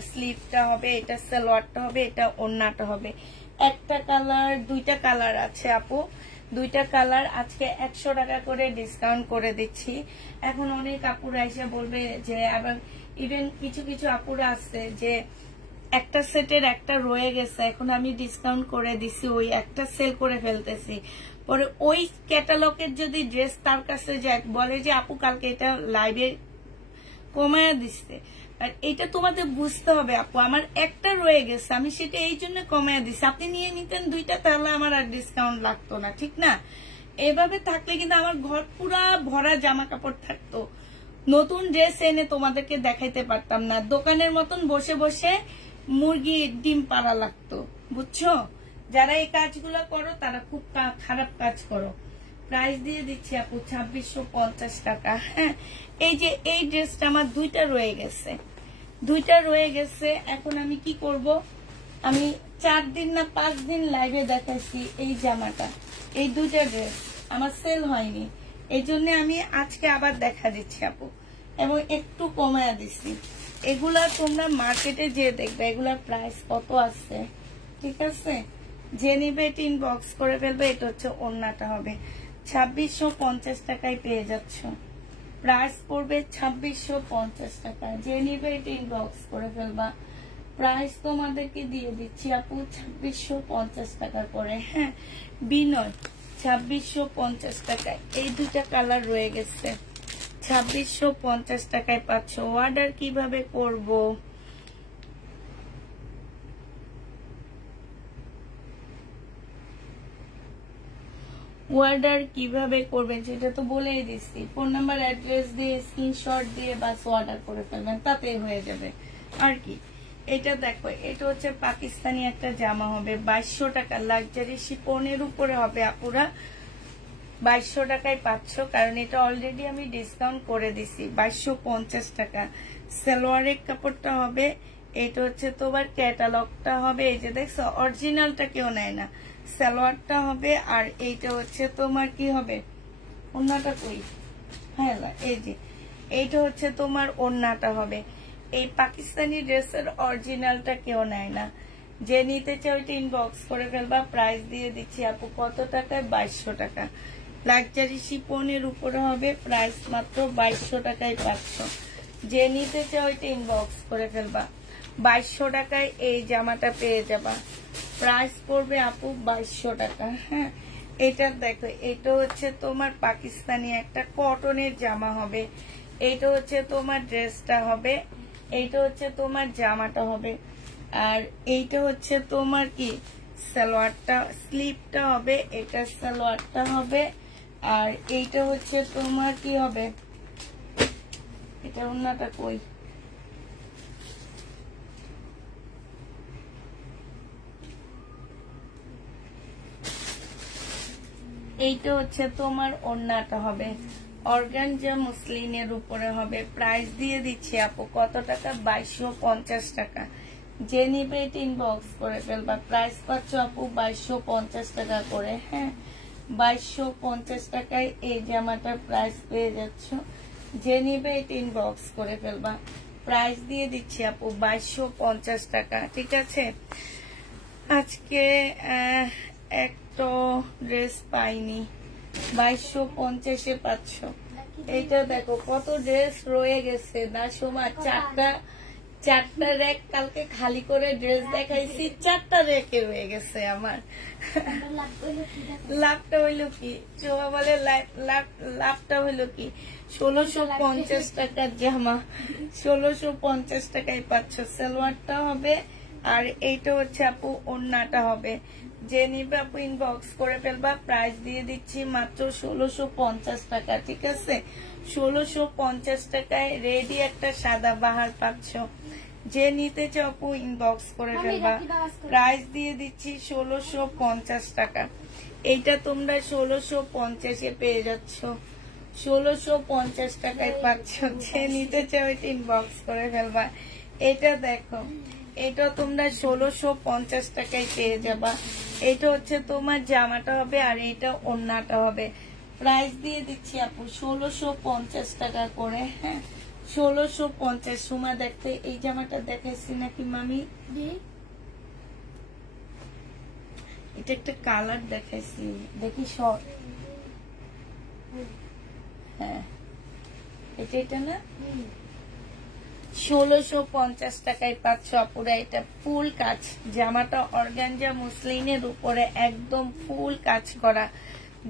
স্লিভটা হবে, এটা সালোয়ারটা হবে, এটা ওড়নাটা হবে। একটা কালার, দুইটা কালার আছে আপু। দুইটা কালার আজকে 100 টাকা করে ডিসকাউন্ট করে দিচ্ছি। এখন অনেক আপুরা এসে বলবে যে, আবার ইভেন কিছু কিছু আপুরা আছে যে একটা সেটের একটা রয়ে গেছে, এখন আমি ডিসকাউন্ট করে দিছি, ওই একটা সেল করে ফেলতেছি, পরে ওই ক্যাটালগের যদি ড্রেস তার কাছে যায়, বলে যে আপু কালকে এটা লাইভে কমায়া দিচ্ছে, আর এটা তোমাদের বুঝতে হবে আপু আমার একটা রয়ে গেছে, আমি সেটা এই জন্য কমায়া দিছি, আপনি নিয়ে নিতেন দুইটা, তাহলে আমার আর ডিসকাউন্ট লাগতো না, ঠিক না? এভাবে থাকলে কিন্তু আমার ঘর পুরা ভরা জামা কাপড় থাকতো, নতুন ড্রেস এনে তোমাদেরকে দেখাইতে পারতাম না, দোকানের মতন বসে বসে মুরগি ডিম পাড়া লাগতো, বুঝছো? যারা এই কাজগুলো করো তারা খুব খারাপ কাজ করো। প্রাইস দিয়ে দিচ্ছি আপু 2650 টাকা। হ্যাঁ, এই যে এই ড্রেসটা আমার দুইটা রয়ে গেছে, এখন আমি কি করব, আমি 4 দিন না 5 দিন লাইভে দেখাইছি এই জামাটা, এই দুইটা ড্রেস আমার সেল হয়নি, এই জন্য আমি আজকে আবার দেখা দিচ্ছি আপু, এবং একটু কমায়া দিচ্ছি। এগুলা তোমরা মার্কেটে যে দেখবে এগুলার প্রাইস কত আছে, ঠিক আছে? যে নিবে ইনবক্স করে ফেলবে। এটা হচ্ছে ওড়নাটা হবে 2650 টাকায় পেয়ে যাচ্ছ, প্রাইস পড়বে 2650 টাকা। যে নিবে ইনবক্স করে ফেলবা, প্রাইস তোমাদেরকে দিয়ে দিচ্ছি আপু 2650 টাকা করে। হ্যাঁ, বিনয় 2650 টাকায়, এই দুইটা কালার রয়ে গেছে, 2650 টাকায় পাচ্ছ। অর্ডার কিভাবে করব? অর্ডার কিভাবে করবেন সেটা তো বলেই দিচ্ছি, ফোন নাম্বার অ্যাড্রেস দিয়ে স্ক্রিনশট দিয়ে বাস অর্ডার করে ফেলবেন, তাতেই হয়ে যাবে আর কি। এটা দেখো, এটা হচ্ছে পাকিস্তানি একটা জামা হবে 2200 টাকা, লাক্সারি শিফনের উপরে হবে আপুরা, 2200 টাকায় পাচ্ছ, কারণ এটা অলরেডি আমি ডিসকাউন্ট করে দিছি 2250 টাকা। সালোয়ারের কাপড়টা হবে, এটা হচ্ছে তোমার ক্যাটালগটা হবে, এই যে দেখছো অরিজিনালটা কেউ নেয় না, সালোয়ারটা হবে, আর এইটা হচ্ছে তোমার কি হবে, ওড়নাটা কই, হ্যাঁ এই যে এইটা হচ্ছে তোমার ওড়নাটা হবে। এই পাকিস্তানি ড্রেসের অরিজিনালটা কেউ নেয় না, যে নিতে চাও ওইটা ইনবক্স করে ফেলবা। প্রাইস দিয়ে দিচ্ছি আপু কত টাকায়, 2200 টাকা। লাক্সারি শিফনের উপরে হবে, প্রাইস মাত্র 2200 টাকায় পাচ্ছ। যে নিতে চাও ওইটা ইনবক্স করে ফেলবা, 2200 টাকায় এই জামাটা পেয়ে যাবা, প্রাইস পড়বে আপু 2200 টাকা। হ্যাঁ, এটা দেখো, এটা হচ্ছে তোমার পাকিস্তানি একটা কটনের জামা হবে, এইটা হচ্ছে তোমার ড্রেসটা হবে, এইটা হচ্ছে তোমার জামাটা হবে, আর এইটা হচ্ছে তোমার কি সালোয়ারটা, স্লিপটা হবে, এটা সালোয়ারটা হবে, আর এইটা হচ্ছে তোমার কি হবে, এটা ওড়নাটা কই, এইটা হচ্ছে তোমার ওড়নাটা হবে, অর্গানজা মুসলিনের উপরে হবে। প্রাইস দিয়ে দিচ্ছি আপু কত টাকা, 2250 টাকা। যে নিবে এটা ইনবক্স করে ফেলবা, প্রাইস পাচ্ছ আপু 2250 টাকা করে। হ্যাঁ, 2250 টাকায় এই জামাটার প্রাইস পেয়ে যাচ্ছ, যে নিবে এটা ইনবক্স করে ফেলবা, প্রাইস দিয়ে দিচ্ছি আপু 2250 টাকা, ঠিক আছে? আজকে একটা ড্রেস পাইনি, 2250-এ পাচ্ছ। এইটা দেখো কত ড্রেস রয়ে গেছে না সোমা, চারটা র্যাক কালকে খালি করে ড্রেস দেখাইছি, 4টা র্যাকে রয়ে গেছে আমার। লাভটা হইলো কি, সোমা বলে লাভটা হইলো কি, 1650 টাকার জামা 1650 টাকায় পাচ্ছ। সালোয়ারটা হবে, আর এইটা হচ্ছে আপু ওড়নাটা হবে। যে নিবে আপু ইনবক্স করে ফেলবা, প্রাইস দিয়ে দিচ্ছি মাত্র 1650 টাকা, ঠিক আছে? 1650 টাকায় রেডি একটা সাদা বাহার পাচ্ছ। যে নিতে চাও আপু ইনবক্স করে ফেলবা, প্রাইস দিয়ে দিচ্ছি 1650 টাকা। এইটা তোমরা 1650-এ পেয়ে যাচ্ছ, 1650 টাকায় পাচ্ছ। যে নিতে চাও এটা ইনবক্স করে ফেলবা। এটা দেখো, এটা তোমরা 1650 টাকায় পেয়ে যাবা। এটা হচ্ছে তোমার জামাটা হবে, আর এটা ওড়নাটা হবে। প্রাইস দিয়ে দিচ্ছি আপু 1650 টাকা করে। হ্যাঁ, 1650। সুমা দেখতে এই জামাটা দেখাইছি নাকি মামি? এটা একটা কালার দেখাইছি, দেখি শর্ট। হ্যাঁ এটা না, 1650 টাকায় পাচ্ছ আপুরা। এটা ফুল কাজ, জামাটা অর্গানজা মুসলিনের উপরে একদম ফুল কাজ করা।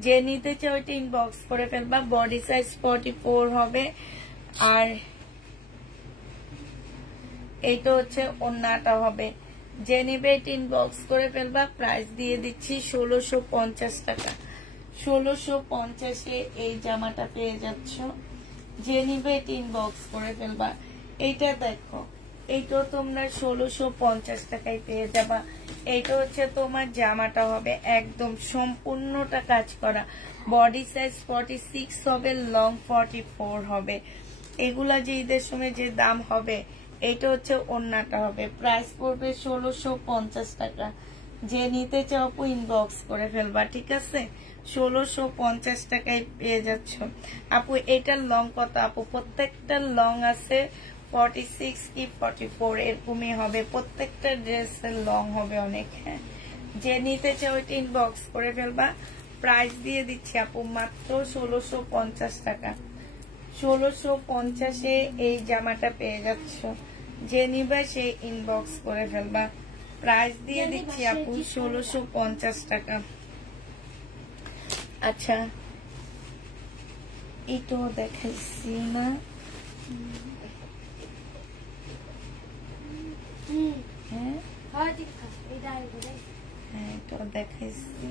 যে নিতে চাও এটা ইনবক্স করে ফেলবা। বডি সাইজ 44 হবে। আর এইটা হচ্ছে ওন্নাটা হবে। যে নিবে এটা ইনবক্স করে ফেলবা। প্রাইস দিয়ে দিচ্ছি 1650 টাকা। 1650-এ এই জামাটা পেয়ে যাচ্ছ। যে নিবে এটা ইনবক্স করে ফেলবা। এইটা দেখো, এইটাও তোমরা 1650 টাকায় পেয়ে যাবা। এইটা হচ্ছে তোমার জামাটা হবে একদম সম্পূর্ণটা কাজ করা। বডি সাইজ 46 হবে, লং 44 হবে। এগুলা যে ঈদের সময় যে দাম হবে, এইটা হচ্ছে ওন্নাটা হবে। প্রাইস পড়বে 1650 টাকা। যে নিতে চাও আপু ইনবক্স করে ফেলবা, ঠিক আছে? 1650 টাকায় পেয়ে যাচ্ছ আপু। এটার লং কত আপু? প্রত্যেকটার লং আছে 46 কি 44 এরকমই হবে। প্রত্যেকটা ড্রেসের লং হবে অনেক। হ্যাঁ, যে নিতে চাও এটা ইনবক্স করে ফেলবা। প্রাইস দিয়ে দিচ্ছি আপু মাত্র 1650 টাকা। 1650-এ এই জামাটা পেয়ে যাচ্ছ। যে নিবা সে ইনবক্স করে ফেলবা। প্রাইস দিয়ে দিচ্ছি আপু 1650 টাকা। আচ্ছা, এটাও দেখাইছি না? হ্যাঁ এটাও দেখাইছি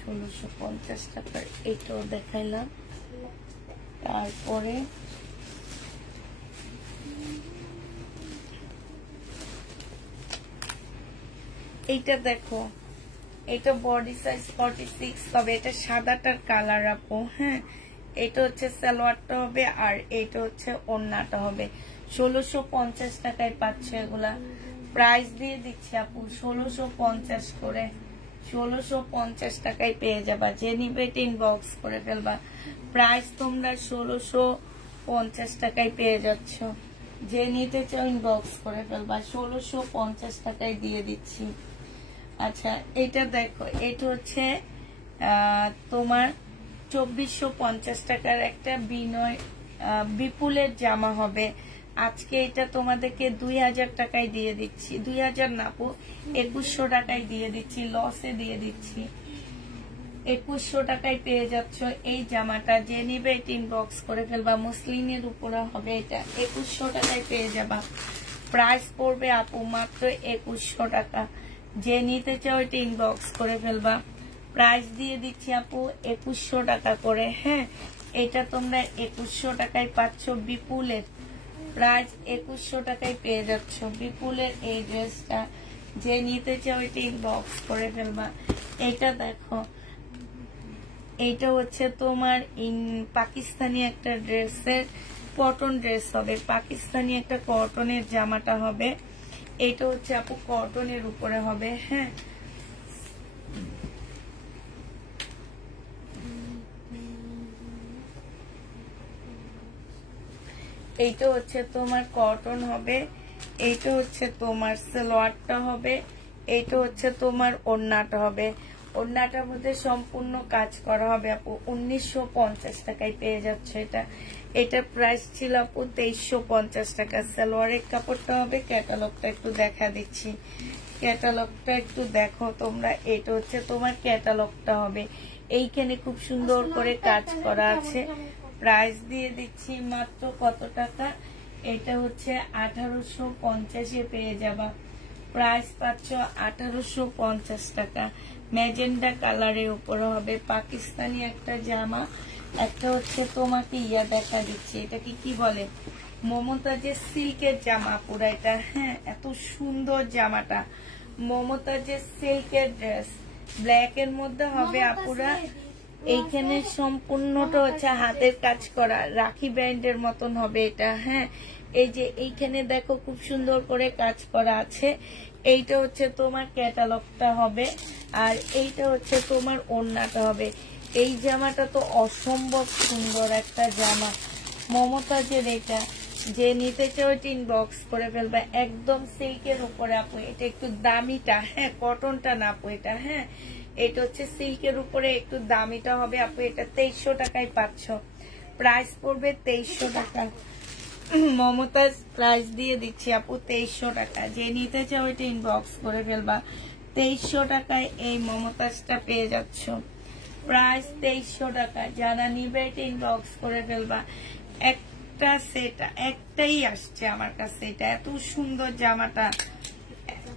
1650 টাকার। এটাও দেখাইলাম। তারপরে এইটা দেখো, এটা বডি সাইজ 46 হবে। এটা সাদাটার কালার আপু। হ্যাঁ, এটা হচ্ছে সালোয়ারটা হবে, আর এটা হচ্ছে ওন্নাটা হবে। 1650 টাকায় পাচ্ছে এগুলা। প্রাইস দিয়ে দিচ্ছি আপু 1650 করে। 1650 টাকায় পেয়ে যাবা। যে নিবে ইনবক্স করে ফেলবা। প্রাইস তোমরা 1650 টাকায় পেয়ে যাচ্ছ। যে নিতে চাও ইনবক্স করে ফেলবা। 1650 টাকায় দিয়ে দিচ্ছি। আচ্ছা, এটা দেখো, এটা হচ্ছে তোমার 2450 টাকার একটা বিপুলের জামা হবে। আজকে এটা তোমাদেরকে 2000 টাকায় দিয়ে দিচ্ছি। 2000 না আপু, 2100 টাকায় দিয়ে দিচ্ছি। লসে দিয়ে দিচ্ছি। 2100 টাকায় পেয়ে যাচ্ছ এই জামাটা। যে নিবে এটা ইনবক্স করে ফেলবা। মুসলিনের উপরে হবে এটা। 2100 টাকায় পেয়ে যাবা। প্রাইস পড়বে আপু মাত্র 2100 টাকা। যে নিতে চাও এটা ইনবক্স করে ফেলবা। প্রাইস দিয়ে দিচ্ছি আপু 2100 টাকা করে। হ্যাঁ, এটা তোমরা 2100 টাকায় পাচ্ছ বিপুলের। প্রাইস 2100 টাকায় পেয়ে যাচ্ছ বিপুলের এই ড্রেসটা। যে নিতে চাও এটা ইনবক্স করে ফেলবা। এটা দেখো, এইটা হচ্ছে তোমার পাকিস্তানি একটা ড্রেসের কটন ড্রেস হবে। পাকিস্তানি একটা কটনের জামাটা হবে। এটা হচ্ছে আপু কটনের উপরে হবে। হ্যাঁ, এইটা হচ্ছে তোমার কটন হবে। এইটা হচ্ছে তোমার সালোয়ারটা হবে। এইটা হচ্ছে তোমার ওড়নাটা হবে। ওড়নাটার মধ্যে সম্পূর্ণ কাজ করা হবে আপু। 1950 টাকায় পেয়ে যাচ্ছে এটা। এটার প্রাইস ছিল আপু 2350 টাকা। সালোয়ারের কাপড়টা হবে। ক্যাটালগটা একটু দেখা দিচ্ছি। ক্যাটালগটা একটু দেখো তোমরা। এটা হচ্ছে তোমার ক্যাটালগটা হবে। এইখানে খুব সুন্দর করে কাজ করা আছে। প্রাইস দিয়ে দিচ্ছি মাত্র কত টাকা? এটা হচ্ছে 1850-এ পেয়ে যাবা। প্রাইস পাচ্ছ 1850 টাকা। ম্যাজেন্ডা কালারের উপরে হবে। পাকিস্তানি একটা জামা। একটা হচ্ছে তোমাকে দেখা দিচ্ছি, এটাকে কি বলে, মমতাজের সিল্কের জামা পুরা এটা। হ্যাঁ, এত সুন্দর জামাটা। মমতাজের সিল্কের ড্রেস ব্ল্যাক এর মধ্যে হবে আপুরা। এইখানে সম্পূর্ণটা হচ্ছে হাতের কাজ করা, রাখি ব্যান্ডের মতন হবে এটা। হ্যাঁ, এই যে এইখানে দেখো খুব সুন্দর করে কাজ করা আছে। এইটা হচ্ছে তোমার ক্যাটালগটা হবে, আর এইটা হচ্ছে তোমার ওড়নাটা হবে। এই জামাটা তো অসম্ভব সুন্দর একটা জামা, মমতাজের এটা। যে নিতে চাও এটা ইনবক্স করে ফেলবা। একদম সিল্কের উপরে আপু, এটা একটু দামিটা, হ্যাঁ কটনটা না আপু এটা, হ্যাঁ এটা হচ্ছে সিল্কের উপরে একটু দামিটা হবে আপু। এটা 2300 টাকায় পাচ্ছ, প্রাইস পড়বে 2300 টাকা। মমতাজ প্রাইস দিয়ে দিচ্ছি আপু 2300 টাকা। যে নিতে চাও এটা ইনবক্স করে ফেলবা। 2300 টাকায় এই মমতাজটা পেয়ে যাচ্ছ, প্রাইস 2300 টাকা। যারা নিবে এটা ইনবক্স করে ফেলবা। একটা সেট একটাই আসছে আমার কাছে, এটা এত সুন্দর জামাটা,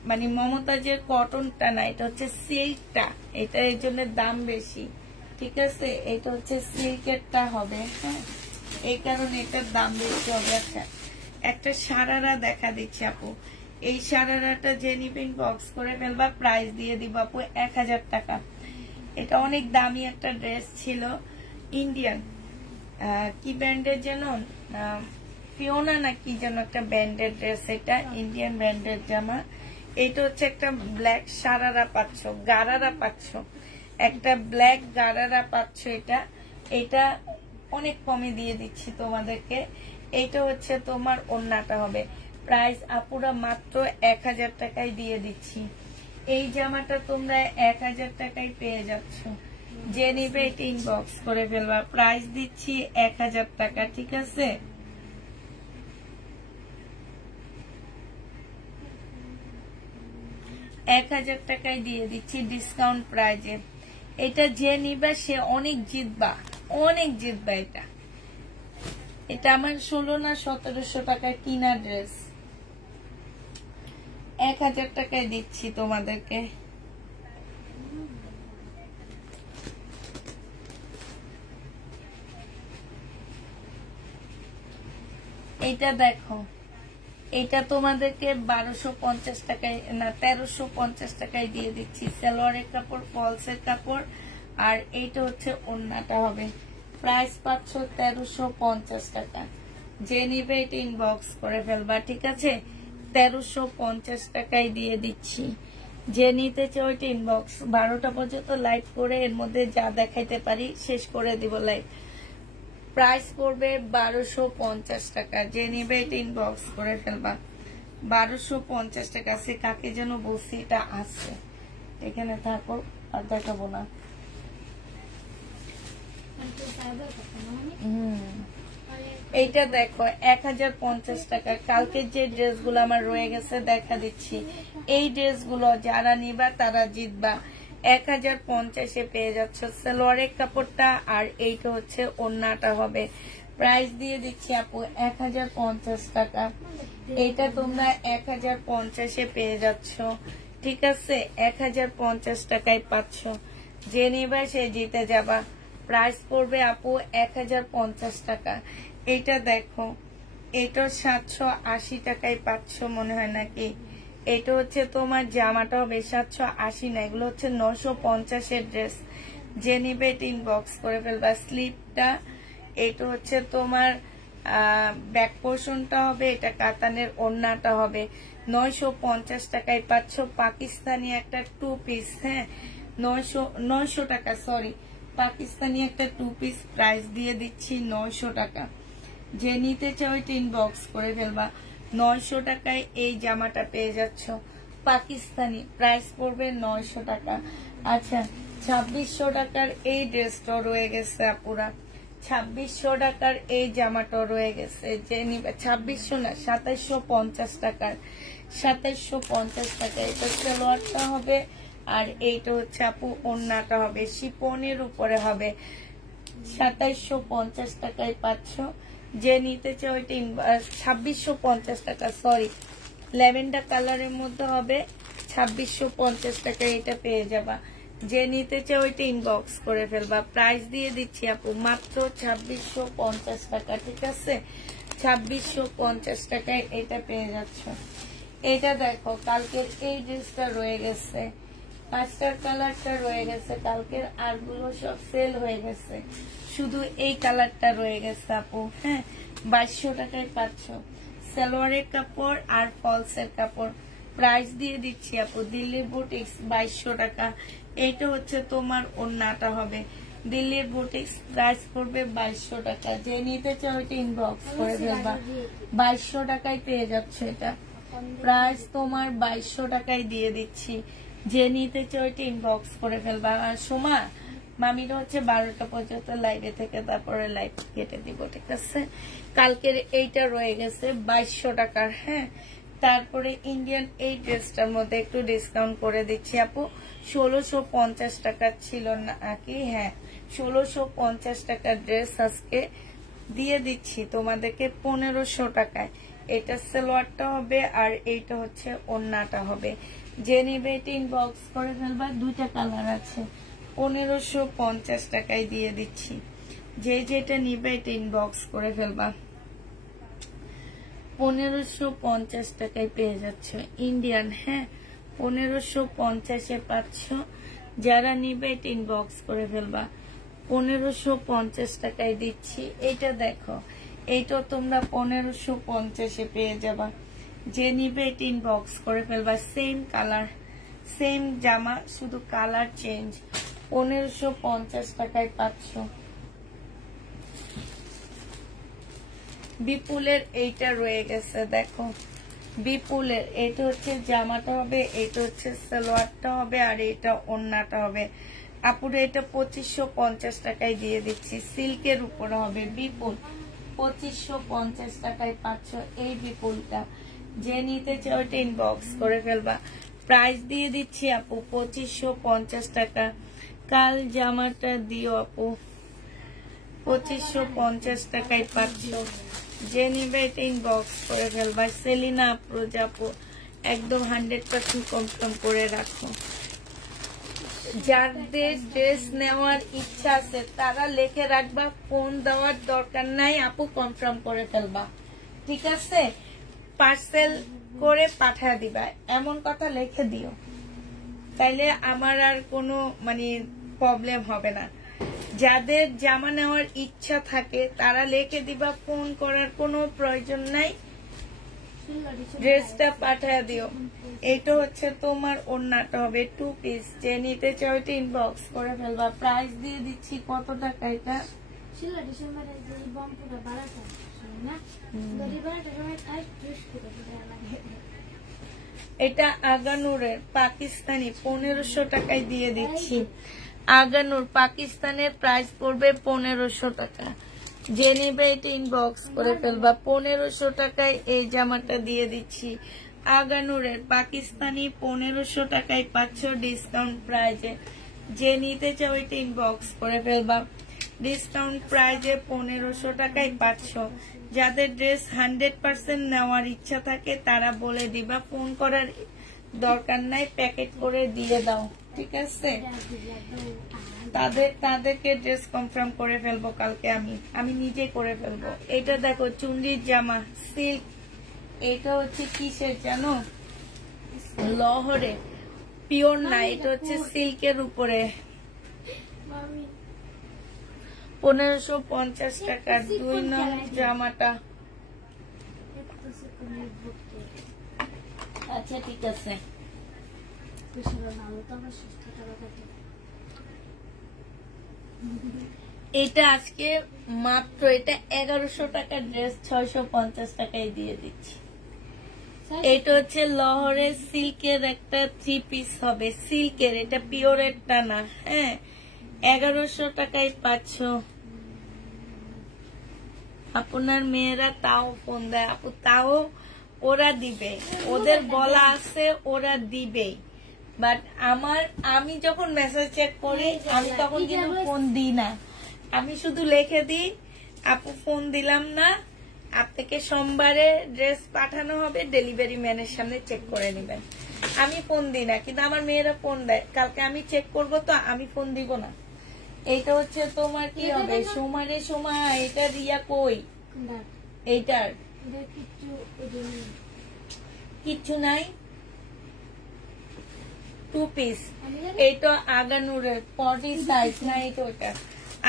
মানে মমতাজের কটনটা না, এটা হচ্ছে সিল্কটা, এটা এর জন্য দাম বেশি, ঠিক আছে। এটা হচ্ছে সিল্কেরটা হবে, হ্যাঁ এই কারণে এটার দাম বেশি হবে। আচ্ছা একটা সারারা দেখা দিচ্ছে আপু, এই সারারাটা যে নিবে ইনবক্স করে ফেলবা, প্রাইস দিয়ে দিব আপু 1000 টাকা। এটা অনেক দামি একটা ড্রেস ছিল, ইন্ডিয়ান কি ব্র্যান্ডের যেন, ফিওনা না কি যেন একটা ব্র্যান্ডের ড্রেস, এটা ইন্ডিয়ান ব্র্যান্ডের জামা। এটা হচ্ছে একটা ব্ল্যাক সারারা পাচ্ছ, গারারা পাচ্ছ, একটা ব্ল্যাক গারারা পাচ্ছ। এটা এটা অনেক কমে দিয়ে দিচ্ছি তোমাদেরকে। এইটা হচ্ছে তোমার ওড়নাটা হবে, প্রাইস আপুরা মাত্র 1000 টাকায় দিয়ে দিচ্ছি। এই জামাটা তোমরা 1000 টাকায় পেয়ে যাচ্ছ। যে নিবে এটা ইনবক্স করে ফেলবা, প্রাইস দিচ্ছি 1000 টাকা, ঠিক আছে। এক 1000 টাকায় দিয়ে দিচ্ছি ডিসকাউন্ট প্রাইজে। এটা যে নিবা সে অনেক জিতবা, অনেক জিতবা। এটা এটা আমার 16 না 1700 টাকায় কিনা ড্রেস, 1000 টাকায় দিচ্ছি তোমাদেরকে। এটা দেখো, এটা তোমাদেরকে 1250 টাকায় না 1350 টাকায় দিয়ে দিচ্ছি। সালোয়ারের কাপড়, ফলসের কাপড়, আর এইটা হচ্ছে ওড়নাটা হবে। প্রাইস পাচ্ছ 1350 টাকা। যে নিবে এটা ইনবক্স করে ফেলবা, ঠিক আছে। 1350 টাকায় দিয়ে দিচ্ছি। যে নিতে চাও এটা ইনবক্স। 12টা পর্যন্ত লাইভ করে এর মধ্যে যা দেখাইতে পারি শেষ করে দিব লাইভ। প্রাইস পড়বে 1250 টাকা। যে নিবে এটা ইনবক্স করে ফেলবা। 1250 টাকা। সে কাকে যেন বলছি, এটা আছে এখানে, থাকো আর দেখাবো না। এইটা দেখো 1050 টাকা। কালকের যে ড্রেসগুলো আমার রয়ে গেছে দেখা দিচ্ছি, এই ড্রেসগুলো যারা নিবা তারা জিতবা। 1050-এ পেয়ে যাচ্ছ সালোয়ারের কাপড়টা, আর এইটা হচ্ছে ওড়নাটা হবে। প্রাইস দিয়ে দিচ্ছি আপু 1050 টাকা। এইটা তোমরা 1050-এ পেয়ে যাচ্ছ, ঠিক আছে। 1050 টাকায় পাচ্ছ। যে নিবা সে জিতে যাবা। প্রাইস পড়বে আপু 1050 টাকা। এইটা দেখো, এটা 780 টাকায় পাচ্ছ মনে হয় নাকি। এটা হচ্ছে তোমার জামাটা হবে 780 না, এগুলো হচ্ছে 950-এর ড্রেস। যে নিবে এটা ইনবক্স করে ফেলবা। স্লিপটা এটা হচ্ছে তোমার ব্যাক পোর্শনটা হবে, এটা কাতানের ওড়নাটা হবে। 950 টাকায় পাচ্ছ। পাকিস্তানি একটা 2 পিস, হ্যাঁ 900 টাকা, সরি পাকিস্তানি একটা 2 পিস। প্রাইস দিয়ে দিচ্ছি 900 টাকা। যে নিতে চাও এটা ইনবক্স করে ফেলবা। 900 টাকায় এই জামাটা পেয়ে যাচ্ছ পাকিস্তানি। প্রাইস পড়বে 900 টাকা। আচ্ছা 2600 টাকার এই ড্রেসটা রয়ে গেছে আপুরা। 2600 টাকার এই জামাটা রয়ে গেছে। যে নিবে 2600 না 2750 টাকার, 2750 টাকা। এটা সালোয়ারটা হবে, আর এইটা হচ্ছে আপু ওড়নাটা হবে, শিপনের উপরে হবে। 2750 টাকায় পাচ্ছ। যে নিতে চাও এটা 2650 টাকা, সরি ল্যাভেন্ডার কালারের মধ্যে হবে। 2650 টাকায় এটা পেয়ে যাবা। যে নিতে চাও এটা ইনবক্স করে ফেলবা। প্রাইস দিয়ে দিচ্ছি আপু মাত্র 2650 টাকা, ঠিক আছে। 2650 টাকায় এটা পেয়ে যাচ্ছ। এটা দেখো, কালকের এই ড্রেসটা রয়ে গেছে, কাস্টার্ড কালারটা রয়ে গেছে কালকের, আরগুলো সব সেল হয়ে গেছে, শুধু এই কালারটা রয়ে গেছে আপু, হ্যাঁ 2200 টাকায় পাচ্ছ। সালোয়ারের কাপড় আর ফলসের কাপড়। প্রাইস দিয়ে দিচ্ছি আপু দিল্লি বুটিক্স 2200 টাকা। এইটা হচ্ছে তোমার ওড়নাটা হবে। দিল্লির বুটিক্স, প্রাইস পড়বে 2200 টাকা। যে নিতে চাও এটা ইনবক্স করে ফেলবা, 2200 টাকায় পেয়ে যাচ্ছে এটা। প্রাইস তোমার 2200 টাকায় দিয়ে দিচ্ছি। যে নিতে চাও এটা ইনবক্স করে ফেলবা। আর সোমা মামিরা হচ্ছে 12টা পর্যন্ত লাইভে থেকে তারপরে লাইভ কেটে দিব, ঠিক আছে? কালকের এইটা রয়ে গেছে 2200 টাকার। হ্যাঁ, তারপরে ইন্ডিয়ান এই ড্রেসটার মধ্যে একটু ডিসকাউন্ট করে দিচ্ছি আপু। 1650 টাকা ছিল নাকি? হ্যাঁ, 1650 টাকার ড্রেস আজকে দিয়ে দিচ্ছি তোমাদেরকে 1500 টাকায়। এটা সালোয়ারটা হবে আর এইটা হচ্ছে ওড়নাটা হবে। যে নিবে এটা ইনবক্স করে ফেলবা। দুইটা কালার আছে। 1550 টাকায় দিয়ে দিচ্ছি। যে যেটা নিবে এটা ইনবক্স করে ফেলবা। 1550 টাকায় পেয়ে যাচ্ছ ইন্ডিয়ান। হ্যাঁ, 1550-এ পাচ্ছ। যারা নিবে এটা ইনবক্স করে ফেলবা। 1550 টাকায় দিচ্ছি। এটা দেখো, এইটা তোমরা 1550-এ পেয়ে যাবা। যে নিবে এটা ইনবক্স করে ফেলবা। সেম কালার, সেম জামা, শুধু কালার চেঞ্জ। 1550 টাকায় পাচ্ছ। বিপুলের এইটা রয়ে গেছে, দেখো বিপুলের এটা হচ্ছে জামাটা হবে, এটা হচ্ছে সালোয়ারটা হবে আর এটা ওড়নাটা হবে। আপুরে এটা 2550 টাকায় দিয়ে দিচ্ছি। সিল্কের উপরে হবে বিপুল। 2550 টাকায় পাচ্ছ এই বিপুলটা। যে নিতে চাও এটা ইনবক্স করে ফেলবা। প্রাইস দিয়ে দিচ্ছি আপু 2550 টাকা। কাল জামাটা দিও আপু। 2550 টাকায় পাচ্ছ। যে নিবে এটা ইনবক্স করে ফেলবা। সেলিনা প্রজাপু একদম 100% কনফার্ম করে রাখো। যাদের ড্রেস নেওয়ার ইচ্ছা আছে তারা লিখে রাখবা, ফোন দেওয়ার দরকার নাই আপু, কনফার্ম করে ফেলবা, ঠিক আছে? পার্সেল করে পাঠিয়ে দিবা, এমন কথা লিখে দিও, তাইলে আমার আর কোনো প্রবলেম হবে না। যাদের জামা নেওয়ার ইচ্ছা থাকে তারা লিখে দিবা, ফোন করার কোনো প্রয়োজন নাই, ড্রেসটা পাঠিয়ে দিও। এটা হচ্ছে তোমার ওড়নাটা হবে 2 পিস। যে নিতে চাও এটা ইনবক্স করে ফেলবা। প্রাইস দিয়ে দিচ্ছি কত টাকা এটা? এটা আগানুরের পাকিস্তানি 1500 টাকায় দিয়ে দিচ্ছি। আগানুর পাকিস্তানের প্রাইস পড়বে 1500 টাকা। যে নেবে এটা ইনবক্স করে ফেলবা। 1500 টাকায় এই জামাটা দিয়ে দিচ্ছি। আগানুরের পাকিস্তানি 1500 টাকায় পাচ্ছ ডিসকাউন্ট প্রাইজে। যে নিতে চাও এটা ইনবক্স করে ফেলবা। ডিসকাউন্ট প্রাইজে 1500 টাকায় পাচ্ছ। যাদের ড্রেস 100% নেওয়ার ইচ্ছা থাকে তারা বলে দিবা, ফোন করার দরকার নাই, প্যাকেট করে দিয়ে দাও, ঠিক আছে? তাদেরকে ড্রেস কনফার্ম করে ফেলবো কালকে, আমি নিজে করে ফেলবো। এটা দেখো চুন্ডির জামা, সিল্ক। এটা হচ্ছে কিসের জানো? লহরে, পিওর না, এটা হচ্ছে সিল্কের উপরে। 1550 টাকার 2 নং জামাটা। আচ্ছা ঠিক আছে। এটা আজকে মাত্র এটা 1100 টাকার ড্রেস 650 টাকায় দিয়ে দিচ্ছি। এটা হচ্ছে লহরের সিল্কের একটা 3 পিস হবে, সিল্কের, এটা পিওরেরটা না। হ্যাঁ, 1100 টাকায় পাচ্ছ। আপনার মেয়েরা তাও ফোন দেয় আপু, তাও ওরা দিবে, ওদের বলা আছে ওরা দিবে, বাট আমি যখন মেসেজ চেক করি আমি তখন কিন্তু ফোন দিই না, আমি শুধু লিখে দিই আপু ফোন দিলাম না, আপনাকে সোমবারে ড্রেস পাঠানো হবে, ডেলিভারি ম্যানের সামনে চেক করে নেবেন। আমি ফোন দিই না, কিন্তু আমার মেয়েরা ফোন দেয়, কালকে আমি চেক করব তো আমি ফোন দিব না। এইটা হচ্ছে তোমার কি হবে? সোমারে সোমা, এটা রিয়া কই? এইটার কিচ্ছু নাই, 2 পিস। এইটা আগানুরের 40 সাইজ না, এটা ওটা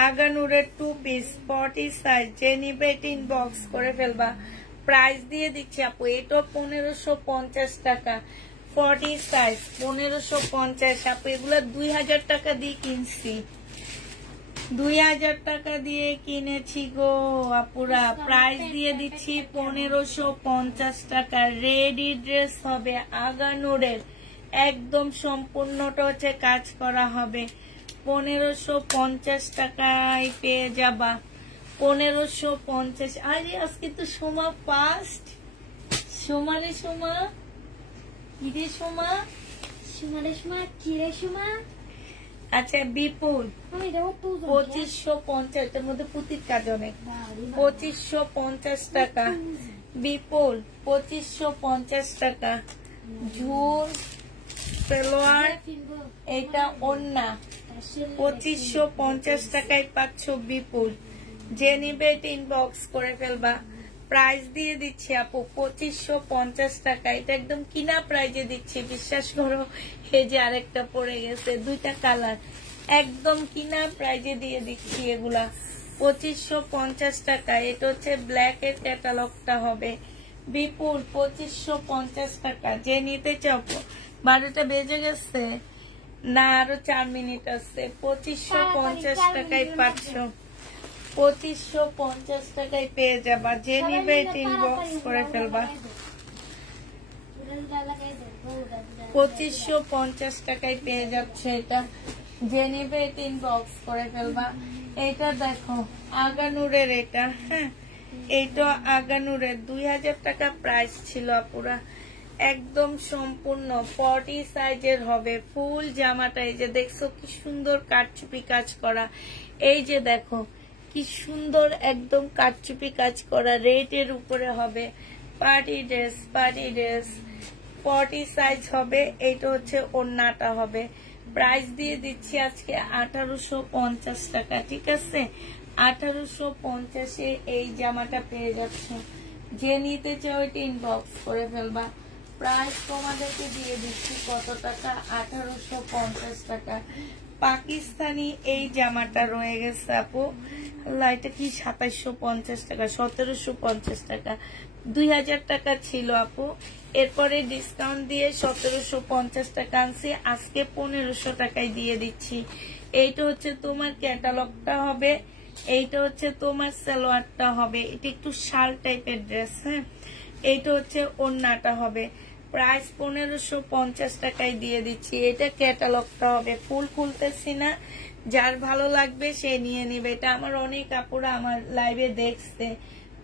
আগানুরের 2 পিস 40 সাইজ। যে নিবে এটা ইনবক্স করে ফেলবা। প্রাইস দিয়ে দিচ্ছি আপু, এটা 1550 টাকা, 40 সাইজ 1550 আপু। এগুলো 2000 টাকা দিয়ে কিনছি, 2000 টাকা দিয়ে কিনেছি গো আপুরা, প্রাইস দিয়ে দিচ্ছি 1550 টাকা। রেডি ড্রেস হবে আগানুরের, একদম সম্পূর্ণটা হচ্ছে কাজ করা হবে। 1550 টাকায় পেয়ে যাবা। 1550। আরে আজকে তো সোমা ফার্স্ট। সোমা রে সোমা, কিরে সোমা, সোমা আচ্ছা বিপুল 2550, এর মধ্যে পুতির কাজ অনেক। 2550 টাকা বিপুল, 2550 টাকা। ঝুল সালোয়ার, এটা ওন্না 2550 টাকায় পাচ্ছ বিপুল। যে নিবে ইনবক্স করে ফেলবা। প্রাইস দিয়ে দিচ্ছি আপু 2550 টাকা। এটা একদম কিনা প্রাইজে দিচ্ছি, বিশ্বাস করো। এই যে আরেকটা পড়ে গেছে, দুইটা কালার, একদম কিনা প্রাইজে দিয়ে দিচ্ছি এগুলা 2550 টাকা। এটা হচ্ছে ব্ল্যাক এর ক্যাটালগটা হবে বিপুল 2550 টাকা। যে নিতে চাও, 12টা বেজে গেছে না, আরো 4 মিনিট আছে। 2550 টাকায় পাচ্ছ, 2550 টাকায় পেয়ে যাবা। যে নিবে ইনবক্স করে ফেলবা। 2550 টাকায় পেয়ে যাচ্ছে এটা। যে নিবে ইনবক্স করে ফেলবা। এটা দেখো আগানুরের, এটা হ্যাঁ, এইটা আগানুরের 2000 টাকা প্রাইস ছিল আপুরা। একদম সম্পূর্ণ 40 সাইজের হবে। ফুল জামাটা এই যে দেখছো কি সুন্দর কাটচুপি কাজ করা। এই যে দেখো কি সুন্দর একদম কাটচুপি কাজ করা, রেটের উপরে হবে। Party dress, party dress 40 size হবে। এইটা হচ্ছে ওড়নাটা হবে। প্রাইস দিয়ে দিচ্ছি আজকে 1850 টাকা, ঠিক আছে। 1850-এ এই জামাটা পেয়ে যাচ্ছ। যে নিতে চাও এটা ইনবক্স করে ফেলবা। প্রাইস তোমাদেরকে দিয়ে দিচ্ছি কত টাকা, 1850 টাকা। পাকিস্তানি এই জামাটা রয়ে গেছে আপু, এটা কি 2750 টাকা, 1750 টাকা। 2000 টাকা ছিল আপু, এরপরে ডিসকাউন্ট দিয়ে 1750 টাকা আনছি। আজকে 1500 টাকায় দিয়ে দিচ্ছি। এইটা হচ্ছে তোমার ক্যাটালগটা হবে, এইটা হচ্ছে তোমার সালোয়ারটা হবে। এটা একটু শাল টাইপের ড্রেস, হ্যাঁ। এইটা হচ্ছে ওড়নাটা হবে। প্রাইস 1550 টাকায় দিয়ে দিচ্ছি। এটা ক্যাটালগটা হবে। ফুল খুলতেছি না, যার ভালো লাগবে সে নিয়ে নিবে। এটা আমার অনেক আপুরা আমার লাইভে দেখছে।